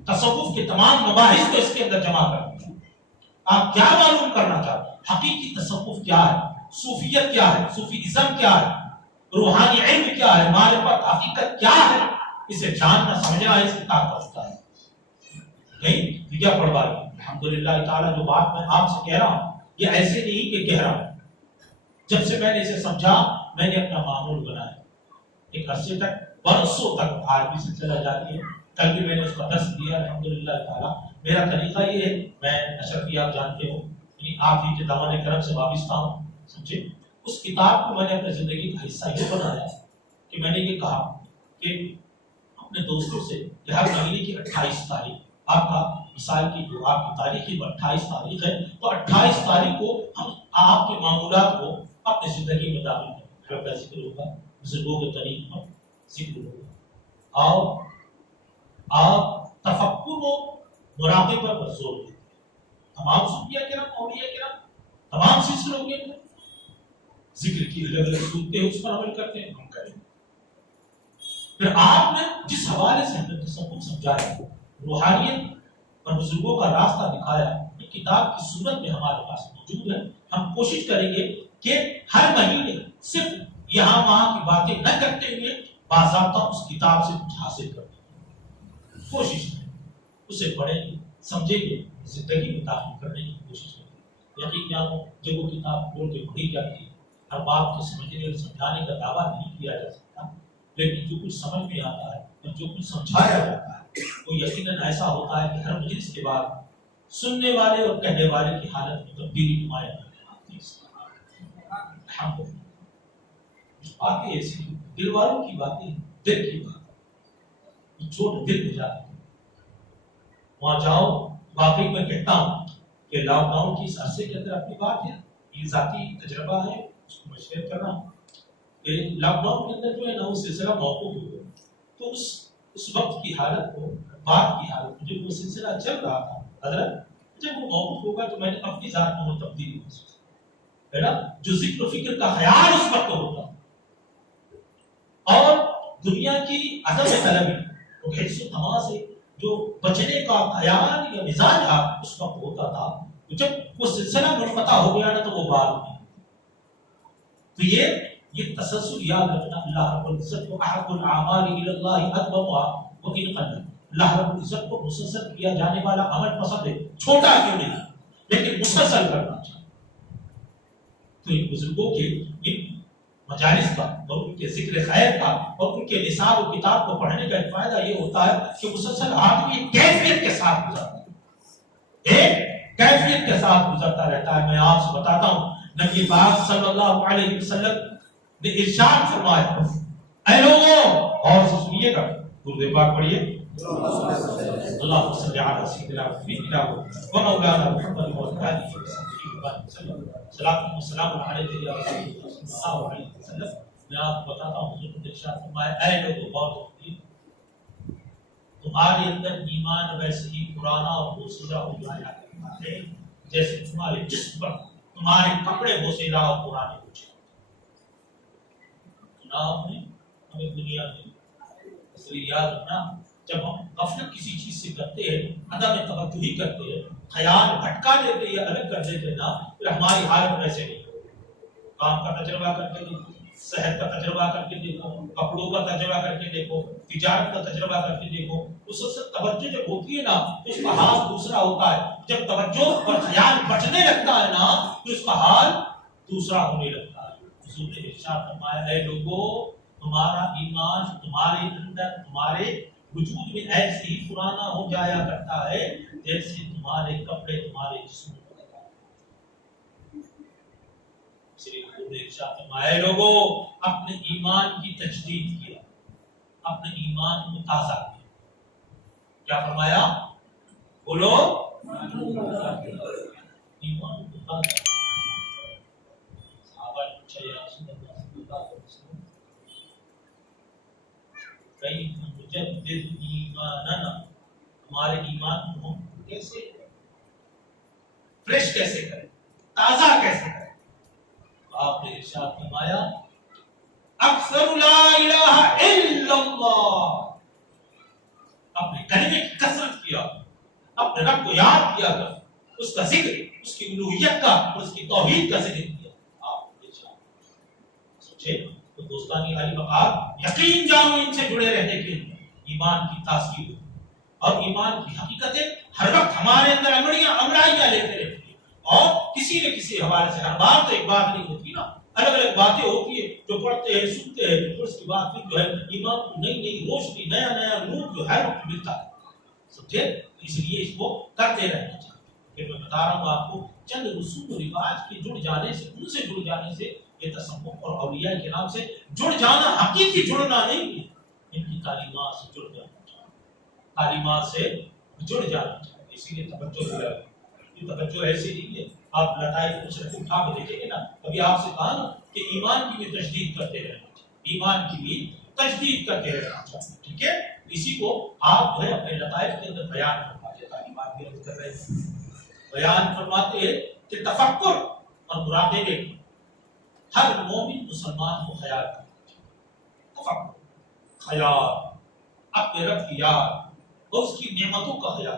تصوف کے تمام مباحث کو اس کے اندر جمع کر دیا. آپ کیا معلوم کرنا چاہتے ہیں؟ حقیقی تصوف کیا ہے، صوفیت کیا ہے، صوفیزم کیا ہے، روحانی علم کیا ہے، معرفت حقیقت کیا ہے، اسے جاننا سمجھنا اس کتاب کا ہوتا ہے. نہیں کیا پڑھوائی. الحمدللہ تعالیٰ جو بات میں آپ سے کہہ رہا ہوں یہ ایسے نہیں کہ کہہ رہا ہوں. جب سے میں نے اسے سمجھا میں نے اپنا معمول بنایا. ایک عرصے تک برسوں تک آج بھی سلسلہ جاری ہے. کل بھی میں نے اس کا درس دیا الحمدللہ تعالیٰ. میرا طریقہ یہ ہے، میں اشرفی آپ جانتے ہو، یعنی آپ ہی کے دامن کرم سے وابستہ ہوں، سمجھے. اس کتاب کو میں نے اپنے زندگی کا حصہ یہ بنایا کہ میں نے یہ کہا کہ اپنے دوستوں سے کہ ہر مہینے کی 28 تاریخ آپ کا مثال کی جو آپ کی تاریخ کی 28 تاریخ ہے، تو 28 تاریخ کو ہم آپ کے معمولات کو اپنی زندگی میں داخل کریں. حلقہ ذکر ہوگا، بزرگوں کے طریق پر ذکر ہوگا، اور آپ تفکر و مراقبے پر زور دیں. تمام صوفیاء کرام، اولیاء کرام، تمام سلسلوں کے ذکر کی الگ الگ صورتیں اس پر عمل کرتے ہیں، ہم کریں. پھر آپ نے جس حوالے سے ہمیں تصوف سمجھایا، روحانیت اور بزرگوں کا راستہ دکھایا، یہ کتاب کی صورت میں ہمارے پاس موجود ہے. ہم کوشش کریں گے کہ ہر مہینے صرف یہاں وہاں کی باتیں نہ کرتے ہوئے باضابطہ اس کتاب سے کچھ حاصل کریں. کوشش کریں، اسے پڑھیں گے، سمجھیں گے، زندگی میں داخل کرنے کی کوشش کریں. یقین جانو جب وہ کتاب کھول کے پڑھی جاتی ہے، ہر بات کو سمجھنے اور سمجھانے کا دعویٰ نہیں کیا جا سکتا، لیکن جو کچھ سمجھ میں آتا ہے اور جو کچھ سمجھایا جاتا ہے وہ یقیناً ایسا ہوتا ہے کہ ہر مجلس کے بعد سننے والے اور کہنے والے کی حالت میں تبدیلی نمایاں ہوتی ہے. باتیں ایسی دل والوں کی باتیں، دل کی بات چوٹ دل میں جاتی ہے. وہاں جاؤ. واقعی میں کہتا ہوں کہ لاک ڈاؤن کی اس عرصے کے اندر اپنی بات ہے، یہ ذاتی تجربہ ہے، اس کو میں شیئر کر رہا ہوں کہ لاک ڈاؤن کے اندر جو ہے نا وہ سلسلہ موقوف ہو گیا. تو اس وقت کی حالت کو، بات کی حالت کو، جب وہ سلسلہ چل رہا تھا حضرت، جب وہ موقوف ہوگا تو میں نے اپنی ذات میں وہ تبدیلی محسوس ہے نا. جو ذکر و فکر کا خیال اس وقت ہوتا اور دنیا کی عدم طلبی اور حرص و طمع سے جو بچنے کا خیال یا مزاج اس وقت ہوتا تھا، جب وہ سلسلہ منقطع ہو گیا نا تو وہ بات نہیں. تو یہ تسلسل یاد رکھنا. اللہ رب العزت کو احب الاعمال الی اللہ ادومها وان قل. اللہ رب العزت کو مسلسل کیا جانے والا عمل پسند ہے، چھوٹا کیوں نہیں لیکن مسلسل کرنا چاہیے. تو ان بزرگوں کے ان مجالس کا اور ان کے ذکر خیر کا اور ان کے نصاب و کتاب کو پڑھنے کا ایک فائدہ یہ ہوتا ہے کہ مسلسل آدمی کیفیت کے ساتھ گزرتا ہے، ایک کیفیت کے ساتھ گزرتا رہتا ہے. میں آپ سے بتاتا ہوں، نبی پاک صلی اللہ علیہ وسلم نے ارشاد فرمایا، اے لوگوں، اور سنیے گا، درود پاک پڑھیے، اللهم صل على سيدنا ونبينا ومولانا محمد وعلى اله وصحبه وسلم. صلاۃ و سلام علیک یا رسول اللہ صلی اللہ علیہ وسلم. میں آپ کو بتاتا ہوں حضور نے ارشاد فرمایا، اے لوگوں غور کیجیے، تمہارے اندر ایمان ویسے ہی پرانا اور بوسیدہ ہو جایا کرتا ہے جیسے تمہارے جسم پر تمہارے کپڑے بوسیدہ اور پرانے ہو جائے. سنا ہمیں دنیا میں اس لیے یاد رکھنا، جب ہم غفلت کسی چیز سے کرتے ہیں، عدم توجہی کرتے ہیں، خیال بھٹکا دیتے یا الگ کر دیتے نا، پھر ہماری حالت ویسے نہیں. کام کا تجربہ کر کے دیکھو، صحت کا تجربہ کر کے دیکھو، کپڑوں کا تجربہ کر کے دیکھو، تجارت کا تجربہ کر کے دیکھو. اس سے توجہ جب ہوتی ہے نا تو اس کا حال دوسرا ہوتا ہے. جب توجہ اور خیال بچنے لگتا ہے نا تو اس کا حال دوسرا ہونے لگتا ہے. حضور نے ارشاد فرمایا، اے لوگوں، تمہارا ایمان تمہارے اندر، تمہارے وجود میں ایسے ہی پرانا ہو جایا کرتا ہے جیسے تمہارے کپڑے تمہارے جسم میں لگا. اس لیے حضور نے ارشاد فرمایا، اے لوگوں، اپنے ایمان کی تجدید کیا، اپنے ایمان کو تازہ کیا. کیا فرمایا؟ بولو، ایمان کو تازہ. صحابہ نے پوچھا، یا رسول اللہ صلی اللہ علیہ وسلم، کیف نجدد ایماننا، ہمارے ایمان کو ہم کیسے فریش کیسے کریں، تازہ کیسے کریں؟ تو آپ نے ارشاد فرمایا، اکثر لا الہ الا اللہ، اپنے کلمے کی کثرت کیا، اپنے رب کو یاد کیا کر، اس کا ذکر، اس کی الوہیت کا اور اس کی توحید کا ذکر کیا. آپ سوچے تو دوستانی علی مقام یقین جانو ان سے جڑے رہنے کے لیے ایمان کی تاثیر اور ایمان کی حقیقتیں ہر وقت ہمارے اندر امڑائیاں لیتے رہتی ہیں، اور کسی نہ کسی حوالے سے ہر بار تو ایک بات نہیں ہوتی نا، الگ الگ باتیں ہوتی ہیں جو پڑھتے ہیں سنتے ہیں، اور اس کے بعد پھر جو ہے ایمان کو نئی نئی روشنی، نیا نیا نور جو ہے وقت ملتا ہے. سمجھے؟ اس لیے اس کو کرتے رہنا چاہیے. کہ میں بتا رہا ہوں آپ کو چند رسوم و رواج کے جڑ جانے سے، ان سے جڑ جانے سے یہ تصوف اور اولیاء کے نام سے جڑ جانا حقیقی جڑنا نہیں ہے، ان کی تعلیمات سے جڑ جانا چاہیے، تعلیمات سے جڑ جانا چاہیے. اسی لیے توجہ دیا، یہ توجہ ایسی نہیں ہے. آپ لٹائی کو صرف اٹھا کے دیکھیں گے نا، ابھی آپ سے کہا نا کہ ایمان کی بھی تجدید کرتے رہنا چاہیے، ایمان کی بھی تجدید کرتے رہنا چاہیے. ٹھیک ہے، اسی کو آپ جو ہے اپنے لطائف کے اندر بیان فرماتے ہیں. تعلیمات بھی کر رہے ہیں، بیان فرماتے ہیں کہ تفکر اور مراقبے ہر مومن مسلمان کو خیال کرنا چاہیے. تفکر، خیال، اپنے رب کی یاد اور اس کی نعمتوں کا خیال،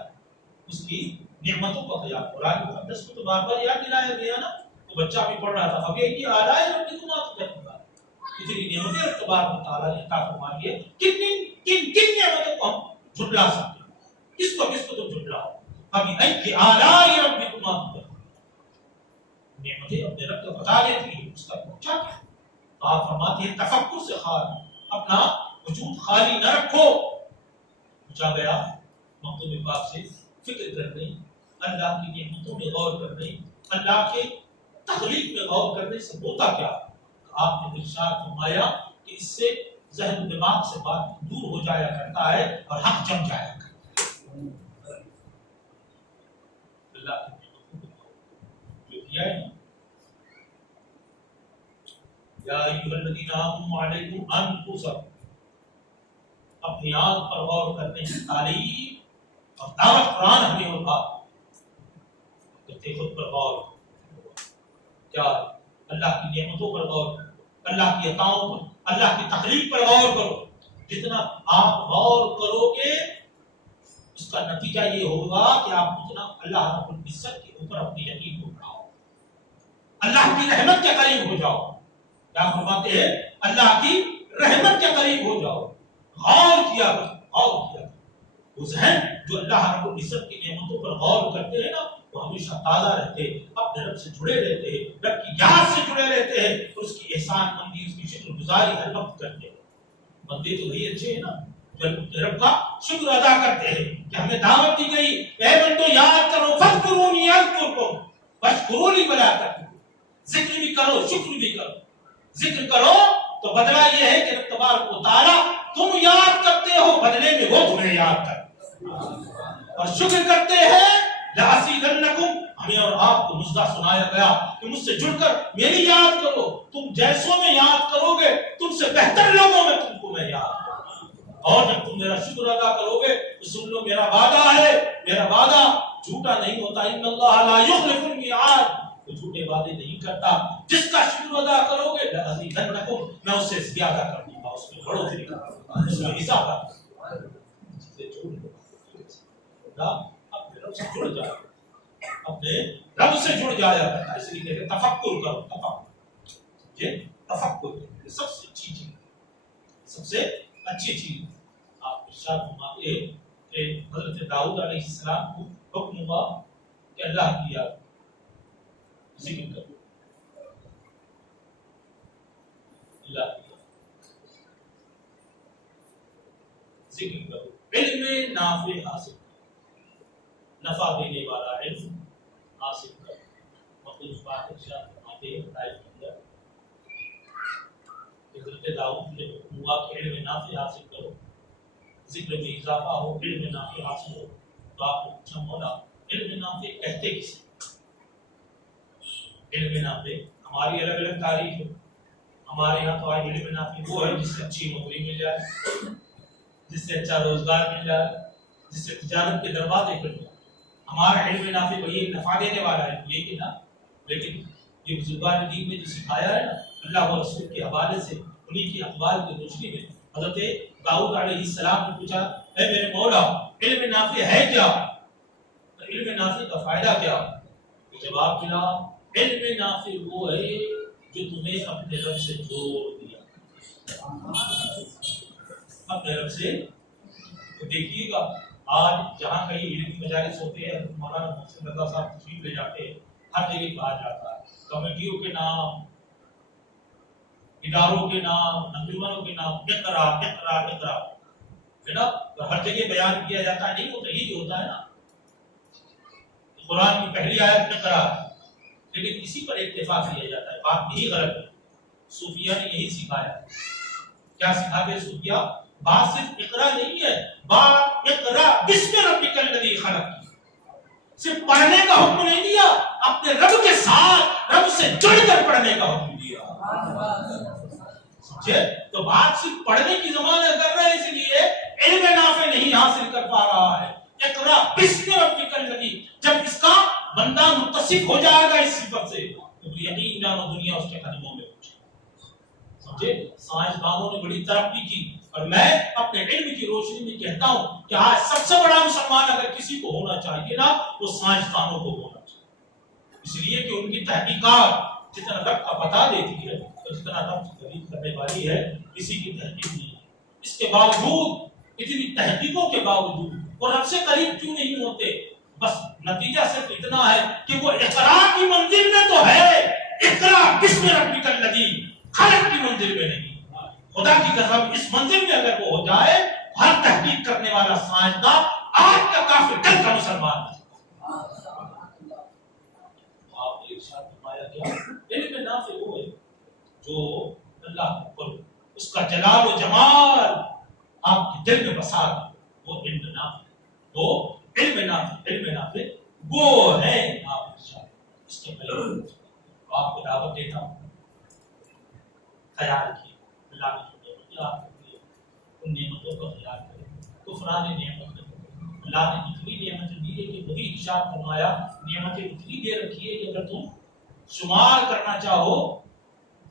اس کی نعمتوں کا خیال. قرآن مقدس کو تو بار بار یاد دلایا گیا نا، تو بچہ بھی پڑھ رہا تھا. اب یہ آلائے ربکم تکبرون، اتنی نعمتیں تبارک و تعالیٰ نے عطا فرمائی ہے، کن نعمتوں کو ہم جھٹلا سکتے ہیں؟ کس کو تم جھٹلاؤ؟ ابھی ای آلائے ربکم تکبرون، نعمتیں اپنے رب کو بتا دیتی ہیں، اس کا پہنچا کیا؟ آپ فرماتے ہیں تفکر سے خالی، اپنا وجود خالی نہ رکھو. پوچھا گیا مکتوب پاک سے فکر کرنے، اللہ کی نعمتوں میں غور کرنے، اللہ کے تخلیق میں غور کرنے سے ہوتا کیا؟ آپ نے ارشاد فرمایا کہ اس سے ذہن و دماغ سے بات دور ہو جایا کرتا ہے اور حق جم جایا کرتا ہے. اللہ کی نعمتوں جو دیا ہے نا، یا ایھا الذین آمنوا علیکم انفسکم، اپنی آنکھ پر غور کرنے کی تعلیم اور دعوت قرآن ہمیں ہوگا. خود پر غور، کیا اللہ کی نعمتوں پر غور، اللہ کی عطاؤں پر، اللہ کی تخلیق پر غور کرو. جتنا آپ غور کرو گے اس کا نتیجہ یہ ہوگا کہ آپ اتنا اللہ رب العزت کے اوپر اپنی یقین کو بڑھاؤ، اللہ کی رحمت کے قریب ہو جاؤ. کیا فرماتے ہیں؟ اللہ کی رحمت کے قریب ہو جاؤ. غور کیا غور کیا. وہ ذہن جو اللہ رب العزت کی نعمتوں پر غور کرتے ہیں نا، وہ ہمیشہ تازہ رہتے ہیں، اپنے رب سے جڑے رہتے ہیں، رب کی یاد سے جڑے رہتے ہیں، اور اس کی احسان مندی، اس کی شکر گزاری ہر وقت کرتے ہیں. بندے تو وہی اچھے ہیں نا جو رب کا شکر ادا کرتے ہیں کہ ہمیں دعوت دی گئی، اے بندو یاد کرو، فذکرونی اذکرکم واشکرونی ولا تکفرون. ذکر بھی کرو، شکر بھی کرو. ذکر کرو تو بدلہ یہ ہے کہ رب تبارک و تعالیٰ تم یاد کرتے ہو، بدلے میں وہ تمہیں یاد کرتے ہیں. اور شکر کرتے ہیں لَأَزِيدَنَّكُمْ، ہمیں اور آپ کو نزدہ سنایا گیا کہ مجھ سے جڑ کر میری یاد کرو. تم جیسوں میں یاد کرو گے، تم سے بہتر لوگوں میں تم کو میں یاد کروں. اور جب تم میرا شکر ادا کرو گے تو سن لو میرا وعدہ ہے، میرا وعدہ جھوٹا نہیں ہوتا. ان اللہ لا یخلف المیعاد، وہ جھوٹے وعدے نہیں کرتا. جس کا شکر ادا کرو گے لَأَزِيدَنَّكُمْ، میں اس سے زیادہ کر دوں گا، اس میں بڑھوتری کروں گا، اس میں اضافہ کروں گا. اپنے رب سے جڑ جایا، اپنے رب سے جڑ جایا کرتا ہے. اس لیے کہ تفکر کرو، تفکر، یہ تفکر سب سے اچھی چیز، سب سے اچھی چیز. آپ ارشاد فرماتے ہیں کہ حضرت داؤد علیہ السلام کو حکم ہوا کہ اللہ کی یاد ذکر کرو، اللہ کی ذکر کرو، علم نافع حاصل کرو، نفع دینے والا علم حاصل کرو. مخصوص بات ارشاد فرماتے ہیں بتائے کے اندر حضرت داؤد نے حکم ہوا کہ علم نافع حاصل کرو، ذکر میں اضافہ ہو، علم نافع حاصل ہو. تو آپ کو پوچھا مولا علم نافع کہتے کسے؟ علم نافع ہماری الگ الگ تعریف ہے. ہمارے یہاں تو علم نافع وہ ہے جس سے اچھی نوکری مل جائے، جس سے اچھا روزگار مل جائے، جس سے تجارت کے دروازے کھل جائے. ہمارا علم نافع وہی نفع دینے والا ہے، یہی کہ نا. لیکن یہ بزرگان دین نے جو سکھایا ہے نا اللہ و رسول کے حوالے سے، انہی کی اخبار کی روشنی میں حضرت داؤد علیہ السلام نے پوچھا اے میرے مولا علم نافع ہے کیا؟ علم نافع کا فائدہ کیا؟ جواب ملا علم نافع وہ ہے جو تمہیں اپنے رب سے جوڑ دیا. اپنے رب سے دیکھیے گا آج جہاں کہیں علم کی مجالس ہوتے ہیں مولانا محسن رضا صاحب تشریف لے جاتے ہیں ہر جگہ کہا جاتا ہے کمیٹیوں کے نام اداروں کے نام انجمنوں کے نام اقرا اقرا اقرا ہے نا ہر جگہ بیان کیا جاتا ہے. نہیں ہوتا یہی ہوتا ہے نا قرآن کی پہلی آیت اقرا لیکن اسی پر اتفاق کیا جاتا ہے. بات یہی غلط ہے. صوفیہ نے یہی سکھایا. کیا سکھاتے صوفیہ؟ بات صرف اقرا نہیں ہے بات اقرا بسم ربک الذی خلق. صرف پڑھنے کا حکم نہیں دیا اپنے رب کے ساتھ رب سے جڑ کر پڑھنے کا حکم دیا. سمجھے؟ تو بات صرف پڑھنے کی زبان کر رہے ہیں اس لیے علم نافع نہیں حاصل کر پا رہا ہے. اقرا بسم ربک الذی جب اس کا بندہ متصف ہو جائے گا اس صفت سے تو یقین جانو دنیا اس کے قدموں میں پہنچے. سمجھے؟ سائنسدانوں نے بڑی ترقی کی اور میں اپنے علم کی روشنی میں کہتا ہوں کہ آج سب سے بڑا مسلمان اگر کسی کو ہونا چاہیے نا وہ سائنسدانوں کو ہونا چاہیے. اس لیے کہ ان کی تحقیقات جتنا رب کا پتہ دیتی ہے اور جتنا رب کی تعریف کرنے والی ہے کسی کی تحقیق نہیں ہے. اس کے باوجود اتنی تحقیقوں کے باوجود وہ رب سے قریب کیوں نہیں ہوتے؟ بس نتیجہ صرف اتنا ہے کہ وہ اقرا کی منزل میں تو ہے اقرا بسم ربک الذی خلق کی منزل میں نہیں. خدا کی قسم اس منزل میں اگر وہ ہو جائے ہر تحقیق کرنے والا سائنسدان آج کا کافر کل کا مسلمان ہے. آپ نے ارشاد فرمایا کیا علم نافع وہ ہے جو اللہ پر اس کا جلال و جمال آپ کے دل میں بسا دے. وہ علم نافع وہ علم نافع وہ ہے. آپ ارشاد اس کے پہلے آپ کو دعوت دیتا ہوں خیال کیے اللہ نے جو نعمت یاد کی ان نعمتوں کا خیال کریں. کفران نعمت اللہ نے اتنی نعمت دی ہے کہ وہی ارشاد فرمایا نعمتیں اتنی دے رکھی ہے کہ اگر تم شمار کرنا چاہو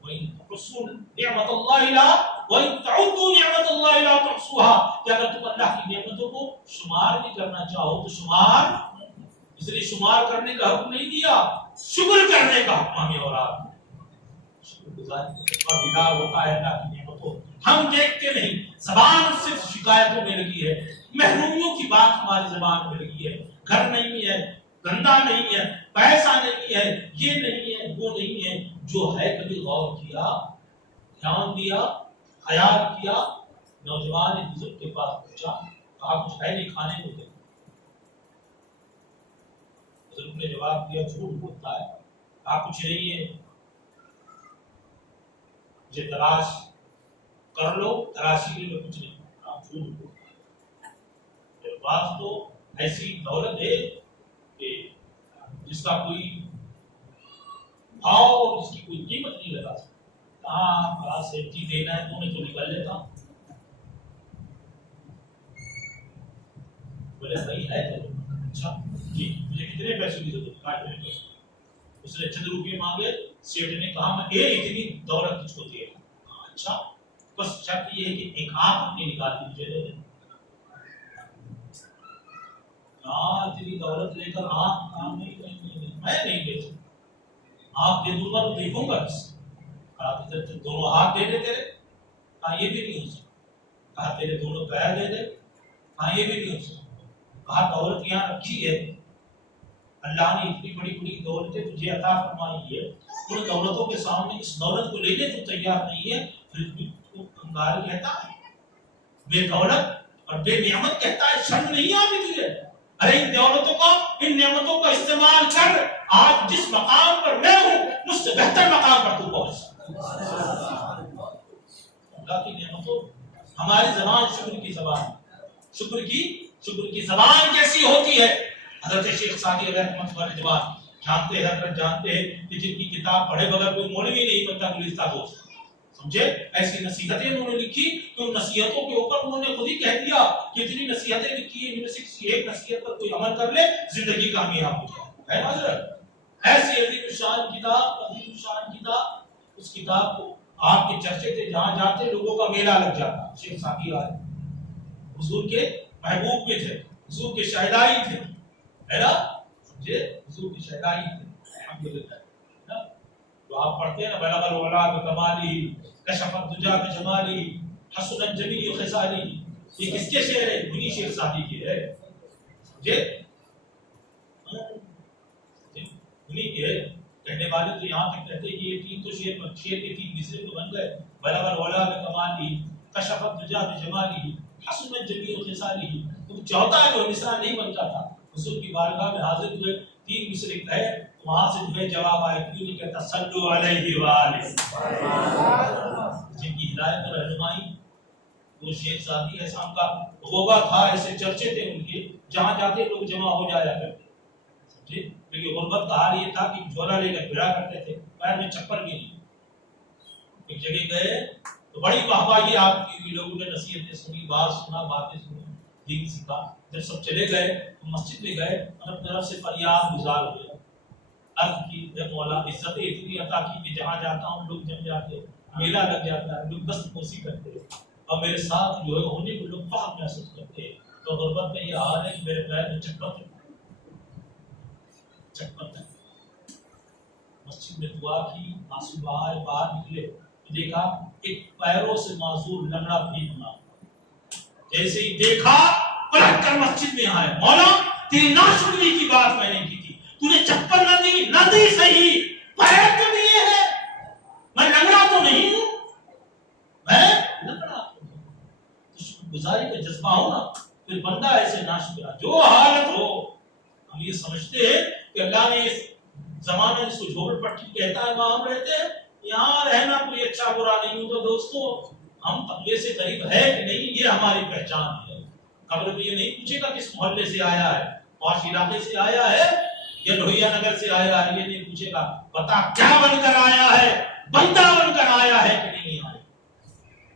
وَإِن تَحُصُّوا نِعْمَةَ اللَّهِ لَا وَإِن تَعُدُّوا نِعْمَةَ اللَّهِ لَا تُحْصُوهَا کہ اگر تم اللہ کی نعمتوں کو شمار بھی کرنا چاہو تو شمار اس لیے شمار کرنے کا حکم نہیں دیا شکر کرنے کا حکم ہمیں اور آپ شکر گزاری اور بیدار ہوتا ہے اللہ کی نعمتوں. ہم دیکھتے نہیں زبان صرف شکایتوں میں لگی ہے محرومیوں کی بات ہماری زبان میں لگی ہے. گھر نہیں ہے گندا نہیں ہے پیسہ نہیں ہے یہ نہیں ہے وہ نہیں ہے. جو ہے کبھی غور کیا دھیان دیا خیال کیا؟ نوجوان ایک بزرگ کے پاس پہنچا کہا کچھ ہے نہیں کھانے کو دے. بزرگ نے جواب دیا جھوٹ بولتا ہے. کہا کچھ نہیں ہے مجھے تلاش کر لو تلاشی میں کچھ نہیں. آپ جھوٹ بولتا ہے. میرے پاس تو ایسی دولت ہے کہ جس کا کوئی بھاؤ اور اس کی کوئی قیمت نہیں لگا سکتا. کہاں بڑا سیفٹی دینا ہے تو میں تو نکل لیتا ہوں. بولے بھائی ہے تو اچھا جی مجھے کتنے پیسوں کی ضرورت ہے؟ اس نے چند روپئے مانگے. سیٹ نے کہا میں اتنی دولت تجھ کو دے رہا ہوں. اچھا بس شرط یہ ہے کہ ایک آنکھ اپنی نکال کے مجھے دے دیں. اتنی دولت لے کر آنکھ کام نہیں میں نہیں دے سکتا. آپ دے دوں گا تو دیکھوں گا کس دونوں ہاتھ دے دے تیرے. کہا یہ بھی نہیں ہو سکتا. کہا تیرے دونوں پیر دے دے. کہا یہ بھی نہیں ہو سکتا. کہا دولت یہاں رکھی ہے اللہ نے اتنی بڑی بڑی دولتیں تجھے عطا فرمائی ہے ان دولتوں کے سامنے اس دولت کو لینے تو تیار نہیں ہے پھر بھی تو کنگال کہتا ہے بے دولت اور بے نعمت کہتا ہے. شرم نہیں آتی تجھے؟ ارے ان دولتوں کا ان نعمتوں کا استعمال کر. آج جس مقام پر میں ہوں مجھ سے بہتر مقام پر تو پہنچ سکتا. اللہ کی نعمتوں ہماری زبان شکر کی زبان شکر کی زبان کیسی ہوتی ہے؟ حضرت شیخ سعدی علیہ رحمۃ اللہ علیہ زبان جانتے ہیں حضرت جانتے ہیں کہ جن کی کتاب پڑھے بغیر کوئی مولوی نہیں بنتا گلستہ دوست. سمجھے؟ ایسی نصیحتیں انہوں نے لکھی کہ ان نصیحتوں کے اوپر انہوں نے خود ہی کہہ دیا کہ جتنی نصیحتیں لکھی ہیں ان میں سے ایک نصیحت پر کوئی عمل کر لے زندگی کامیاب ہو جائے. ہے نا حضرت؟ ایسی عظیم شان کتاب اس کتاب کو آپ کے چرچے تھے، جہاں جاتے لوگوں کا میلہ لگ جاتا. شیخ ساقی آئے، حضور کے محبوب بھی تھے، حضور کے شہدائی تھے، ہے نا، سمجھے، حضور کی شہدائی تھے الحمدللہ. تو آپ پڑھتے ہیں نا بلغ العلا بکمالی کشف الدجا بجمالی حسن الجمیع خصالی. یہ کس کے شعر ہے؟ انہی شیخ ساقی کے ہے، سمجھے، انہی کے کہنے والے تو یہاں تک کہتے ہیں کہ یہ تین تو شعر کے تین مصرے تو بن گئے. بلغ العلا بکمالی کشف الدجا بجمالی حسن الجمیع خصالی. تو چوتھا جو مصرع نہیں بنتا تھا، حضور کی بارگاہ میں حاضر ہوئے، تین مصرے کہے، وہاں سے جو ہے جواب آئے، کیوں نہیں کہتا صلو علیہ وآلہ. جن کی ہدایت اور رہنمائی وہ شیخ ساقی ایسا ان کا غوبہ تھا، ایسے چرچے تھے ان کے، جہاں جاتے لوگ جمع ہو جایا کرتے. سمجھے، کیونکہ غربت کا حال یہ تھا کہ جھولا لے کر پھرا کرتے تھے، پیر میں چپل بھی نہیں. ایک جگہ گئے تو بڑی واہواہی آپ کی، لوگوں نے نصیحتیں سنی، بات سنا، باتیں سنی، دین سیکھا. جب سب چلے گئے تو مسجد میں گئے اور اپنی طرف سے فریاد گزار ہوئے، عرض کی اے مولا عزت اتنی عطا کی کہ جہاں جاتا ہوں لوگ جم جاتے، میلہ لگ جاتا ہے، لوگ دست بوسی کرتے اور میرے ساتھ جو ہے ہونے کو لوگ فخر محسوس کرتے. تو غربت میں یہ حال ہے کہ میرے پیر میں چپل ہے. مسجد میں دعا کی، آنسو باہر نکلے تو دیکھا ایک پیروں سے معذور لنگڑا بھی بنا. جیسے ہی دیکھا پلٹ کر مسجد میں آئے، مولا تیری ناشکری کی بات میں نے کی تھی، تو نے چپل نہ دی صحیح، پیر تو دیے ہیں، میں لنگڑا تو نہیں ہوں، میں لنگڑا تو شکر گزاری کا جذبہ ہو نا، پھر بندہ ایسے ناشکرا جو حالت ہو. ہم یہ سمجھتے ہیں کہ اللہ نے اس زمانے جس کو جھوپڑ پٹی کہتا ہے وہاں ہم رہتے ہیں، یہاں رہنا کوئی اچھا برا نہیں. تو دوستو ہم تقوی سے قریب ہے کہ نہیں، یہ ہماری پہچان ہے. قبر میں یہ نہیں پوچھے گا کس محلے سے آیا ہے، پاش علاقے سے آیا ہے یا لوہیا نگر سے آیا ہے، یہ نہیں پوچھے گا بتا کیا بن کر آیا ہے، بندہ بن کر آیا ہے کہ نہیں آیا،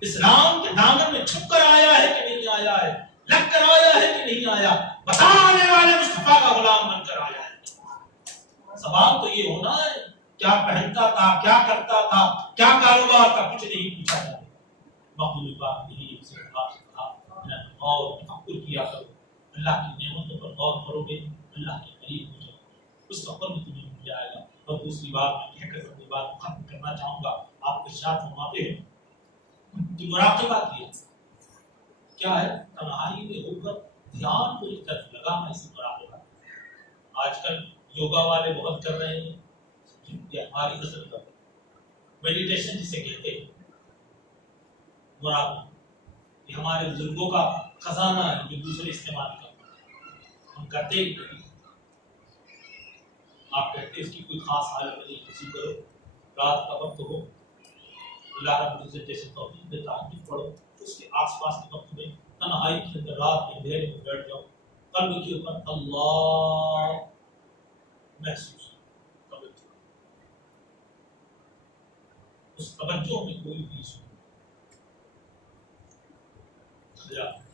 اسلام کے دامن میں چھپ کر آیا ہے کہ نہیں آیا ہے، لگ کر آیا ہے کہ نہیں آیا، بتانے والے مصطفیٰ کا غلام بن کر آیا ہے. سوال تو یہ ہونا ہے کیا پہنتا تھا، کیا کرتا تھا، کیا کاروبار تھا، کچھ نہیں پوچھا جائے. مخلوق پاک یہی سے کہا اور تفکر کیا کرو، اللہ کی نعمتوں پر غور کرو گے، اللہ کے قریب ہو جاؤ گے، اس وقت بھی تمہیں مل جائے گا. اور دوسری بات میں کہہ کر اپنی بات ختم کرنا چاہوں گا. آپ کے ساتھ فرماتے ہیں کہ مراقبہ کیا ہے، تنہائی میں ہو کر دھیان کو اس طرف لگانا، اسی مراقبہ. آج کل یوگا والے بہت کر رہے ہیں، ہماری نسل کا میڈیٹیشن جسے کہتے ہیں، مراقبہ یہ ہمارے بزرگوں کا خزانہ ہے جو دوسرے استعمال کرتے ہیں، ہم کرتے ہی نہیں. آپ کہتے ہیں اس کی کوئی خاص حالت نہیں، کسی کرو، رات کا وقت ہو، اللہ رب العزت جیسے توفیق دیتا ہے پڑھو، اس کے آس پاس کے وقت میں تنہائی کے اندر رات کے اندھیرے میں بیٹھ جاؤ، قلب کے اوپر اللہ محسوس، اس توجہ میں کوئی بھی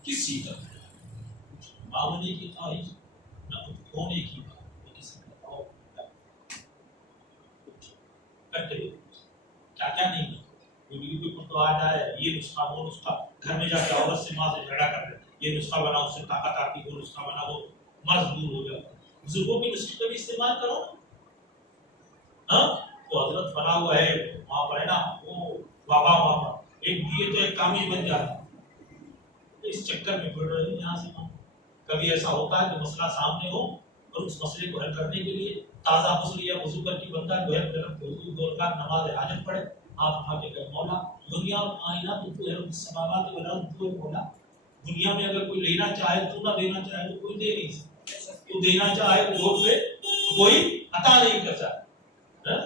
کسی کا مانگنے کی خواہش نہ کچھ کھونے کی بات، نہ کسی کا بتاؤ کیا کیا نہیں. کوئی تو آ جائے یہ نسخہ وہ نسخہ، گھر میں جا کے عورت سے ماں سے جھگڑا کر دے، یہ نسخہ بنا اس سے طاقت آتی، وہ نسخہ بنا وہ مرض دور ہو جاتا. بزرگوں کے نسخے کا بھی استعمال کرو. ہاں وہ حضرت بنا ہوا ہے وہاں پر ہے نا، وہ بابا وہاں پر ایک دیے تو ایک کامی بن جاتا. اس چکر میں پڑ رہے ہیں یہاں سے وہاں. کبھی ایسا ہوتا ہے کہ مسئلہ سامنے ہو اور اس مسئلے کو حل کرنے کے لیے تازہ غسل یا وضو کر کے بندہ جو ہے وضو دو رکعت نماز حاجت پڑھے، آپ اٹھا کے کہ مولا دنیا اور کائنات تو ہے السماوات والارض، تو مولا دنیا میں اگر کوئی لینا چاہے تو نہ دینا چاہے تو کوئی دے نہیں سکتا، تو دینا چاہے تو روک لے کوئی عطا نہیں کر سکتا.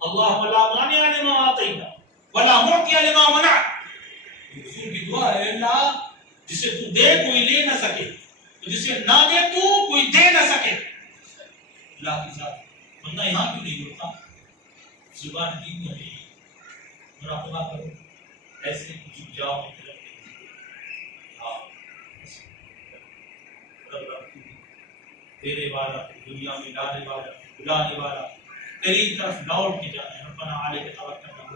اللہم لا مانع لما اعطیت ولا معطی لما منعت. رسول کی دعا ہے اللہ جسے تو دے کوئی لے نہ سکے، جسے نہ دے تو کوئی دے نہ سکے. اللہ کی ذات بندہ یہاں کیوں نہیں ہوتا؟ زبان دین میں نہیں. مراقبہ کرو ایسے کچھ جاؤ تیرے والا دنیا میں لانے والا بلانے والا تیری طرف لوٹ کے جانا ہے. ربنا علیک توکلنا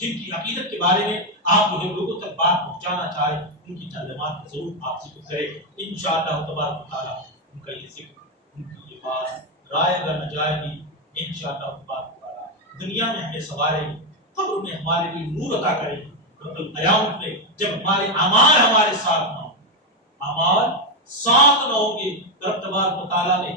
جن کی عقیدت کے بارے میں آپ جو ہے لوگوں تک بات پہنچانا چاہیں ان کی تعلیمات کا ضرور آپ ذکر کریں. انشاءاللہ تبارک و تعالیٰ ان کا یہ ذکر، ان کی یہ بات رائے گا نہ جائے گی. انشاءاللہ تبارک و تعالیٰ دنیا میں ہمیں سوارے گی، قبر میں ہمارے لیے نور عطا کرے گی. قیامت میں جب ہمارے اعمال ہمارے ساتھ نہ ہوں، اعمال ساتھ نہ ہوں گے، رب تبارک و تعالیٰ نے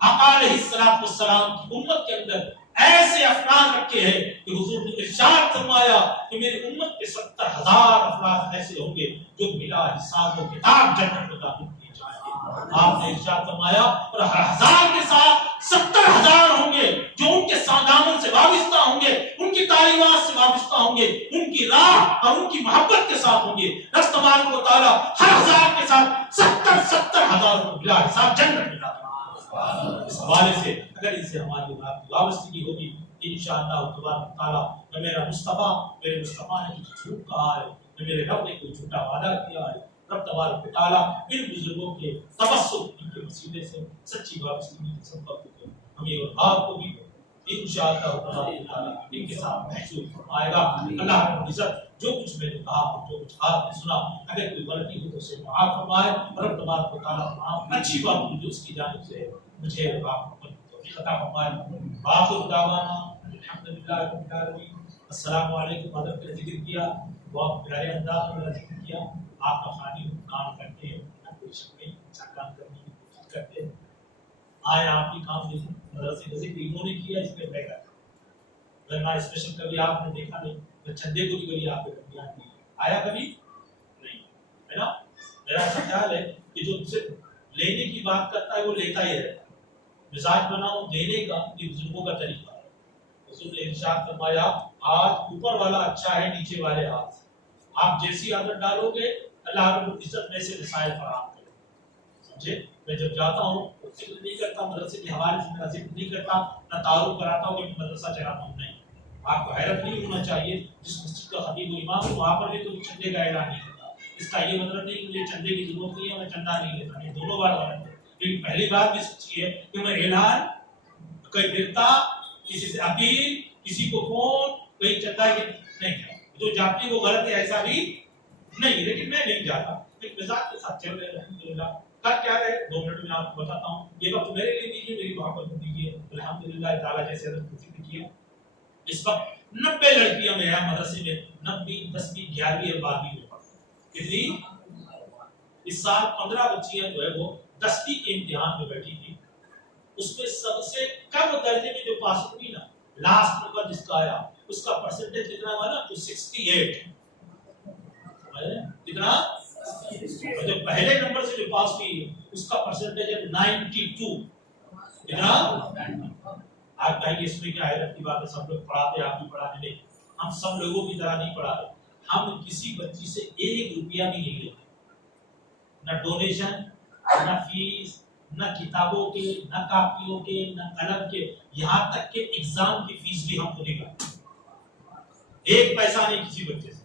آقا علیہ السلام کی امت کے اندر ایسے افراد رکھے ہیں کہ حضور نے ارشاد فرمایا کہ میری امت کے 70,000 افراد ایسے ہوں گے جو بلا حساب و کتاب جنت میں داخل کیے جائیں گے. آپ نے ارشاد فرمایا اور ہر ہزار کے ساتھ 70,000 ہوں گے جو ان کے دامن سے وابستہ ہوں گے، ان کی تعلیمات سے وابستہ ہوں گے، ان کی راہ اور ان کی محبت کے ساتھ ہوں گے. رب تبارک و تعالیٰ ہر ہزار کے ساتھ 70,000 کو بلا حساب جنت میں داخل. اس حوالے سے اگر ان سے ہماری وابستگی ہوگی انشاءاللہ تبارک و تعالیٰ، نہ میرا مصطفیٰ میرے مصطفیٰ نے کچھ جھوٹ کہا ہے، نہ میرے رب نے کوئی جھوٹا وعدہ کیا ہے. رب تبارک و تعالیٰ ان بزرگوں کے تبسط ان کے وسیلے سے سچی وابستگی کے سبب کو ہمیں اور آپ کو بھی انشاءاللہ تبارک و تعالیٰ ان کے ساتھ محسوس فرمائے گا. اللہ رب العزت جو کچھ میں نے کہا اور جو کچھ آپ نے سنا، اگر کوئی غلطی ہو تو اسے معاف فرمائے. رب تبارک و تعالیٰ آپ اچھی بات جو اس کی جانب سے مجھے اور آپ کو توفیق عطا فرمائے. باخر دعوانا الحمدللہ رب العالمین. السلام علیکم. حضرت نے ذکر کیا، بہت پیارے انداز میں ذکر کیا. آپ کا خانی کام کرتے ہیں، کوئی شک نہیں، اچھا کام کرنے کی کوشش کرتے ہیں. آئے آپ کی کام دیکھیں، مدرسے کا ذکر انہوں نے کیا، اس پہ میں کرتا ہوں. ورنہ اسپیشل کبھی آپ نے دیکھا نہیں، میں چندے کو بھی کبھی آپ کے درمیان نہیں آیا، کبھی نہیں ہے نا. میرا ایسا خیال ہے کہ جو صرف لینے کی بات کرتا ہے وہ لیتا ہی رہتا ہے. مزاج بناؤ دینے کا، یہ بزرگوں کا طریقہ ہے. رسول نے ارشاد فرمایا آج اوپر والا اچھا ہے نیچے والے ہاتھ. آپ جیسی عادت ڈالو گے اللہ رب العزت میں سے رسائل فراہم کرے. سمجھے؟ میں جب جاتا ہوں ذکر نہیں کرتا، مدرسے کے حوالے سے میرا ذکر نہیں کرتا، نہ تعارف کراتا ہوں کہ میں مدرسہ چلاتا ہوں. نہیں، آپ کو حیرت نہیں ہونا چاہیے جس مسجد کا خطیب و امام ہے وہاں پر بھی تو چندے کا اعلان نہیں کرتا. اس کا یہ مطلب نہیں کہ مجھے چندے کی ضرورت نہیں ہے، میں چندہ نہیں لیتا. نہیں، دونوں بات غلط ہے. لیکن پہلی بات بھی سچی ہے کہ میں اعلان کوئی دیتا، کسی سے اپیل، کسی کو فون، کوئی چندہ کی نہیں کرتا. جو جاتی وہ غلط ہے ایسا بھی نہیں، لیکن میں نہیں جاتا. ایک مزاج کے ساتھ چل رہے الحمدللہ. کل کیا ہے 2 منٹ میں آپ کو بتاتا ہوں. یہ وقت میرے لیے دیجیے، میری محبت کو دیجیے. الحمدللہ تعالیٰ جیسے حضرت نے ذکر کیا، اس وقت 90 لڑکیاں میرے مدرسے میں 9ویں 10ویں 11ویں اور 12ویں میں پڑھتی ہیں. کتنی؟ اس سال 15 بچیاں جو ہے وہ 10ویں کے امتحان میں بیٹھی تھی. اس میں سب سے کم درجے میں جو پاس ہوئی نا، لاسٹ نمبر جس کا آیا اس کا پرسنٹیج کتنا ہوا نا؟ تو 68. کتنا؟ اور جو پہلے نمبر سے جو پاس ہوئی اس کا پرسنٹیج ہے 92. کتنا؟ آپ کہیں گے اس میں کیا حیرت کی بات ہے، سب لوگ پڑھاتے آپ بھی پڑھاتے. نہیں، ہم سب لوگوں کی طرح نہیں پڑھاتے. ہم کسی بچی سے 1 روپیہ بھی نہیں لیتے، نہ ڈونیشن، نہ فیس، نہ کتابوں کے، نہ کاپیوں کے، نہ قلم کے، یہاں تک کہ ایگزام کی فیس بھی ہم کو نہیں کرتے. 1 پیسہ نہیں کسی بچے سے.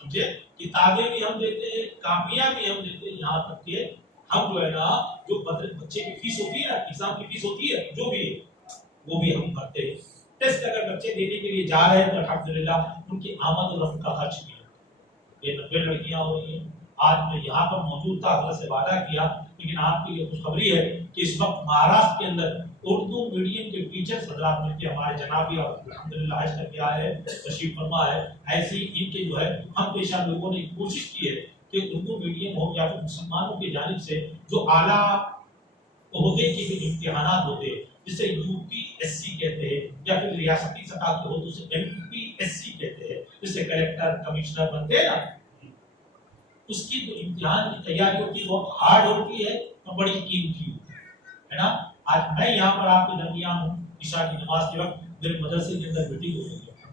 سمجھے؟ کتابیں بھی ہم دیتے ہیں، کاپیاں بھی ہم دیتے ہیں، یہاں تک کہ ہم جو ہے نا جو بچے کی فیس ہوتی ہے نا، ایگزام کی فیس ہوتی ہے جو بھی ہے وہ بھی ہم کرتے ہیں. ٹیسٹ اگر بچے دینے کے لیے جا رہے ہیں تو الحمدللہ ان کی آمد و رفت کا خرچ بھی ہے. یہ 90 لڑکیاں ہو رہی ہیں. آج میں یہاں پر موجود تھا، حضرت سے وعدہ کیا، لیکن آپ کے لیے خوشخبری ہے کہ اس وقت مہاراشٹر کے اندر اردو میڈیم کے ٹیچرز حضرات مل کے ہمارے جناب اور الحمدللہ حج کر کے آئے ہیں، تشریف فرما ہے. ایسے ہی ان کے جو ہے ہم پیشہ لوگوں نے کوشش کی ہے کہ اردو میڈیم ہو یا پھر مسلمانوں کی جانب سے جو اعلیٰ عہدے کے جو امتحانات ہوتے ہیں جسے UPSC کہتے ہیں یا پھر ریاستی سطح کے ہو تو اسے MPSC کہتے ہیں، جسے کلیکٹر کمشنر بنتے ہیں نا، اس کی جو امتحان کی تیاری ہوتی ہے بہت ہارڈ ہوتی ہے اور بڑی قیمتی ہوتی ہے نا. آج میں یہاں پر آپ کے درمیان ہوں، عشاء کی نماز کے وقت میرے مدرسے کے اندر میٹنگ ہو رہی ہے.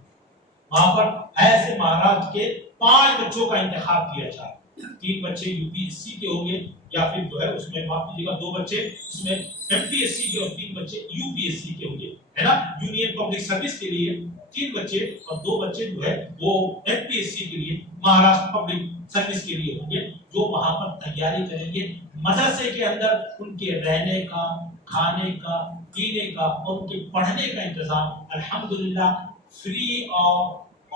وہاں پر ایسے مہاراشٹر کے 5 بچوں کا انتخاب کیا جائے. 3 بچے UPSC کے ہوں گے یا پھر جو ہے اس میں معاف کیجیے گا 2 بچے اس میں MPSC کے اور 3 بچے UPSC کے ہوں گے، ہے نا. یونین پبلک سروس کے لیے 3 بچے اور 2 بچے جو ہے وہ MPSC کے لیے مہاراشٹر پبلک سروس کے لیے ہوں گے، جو وہاں پر تیاری کریں گے. مدرسے کے اندر ان کے رہنے کا، کھانے کا، پینے کا اور ان کے پڑھنے کا انتظام الحمدللہ فری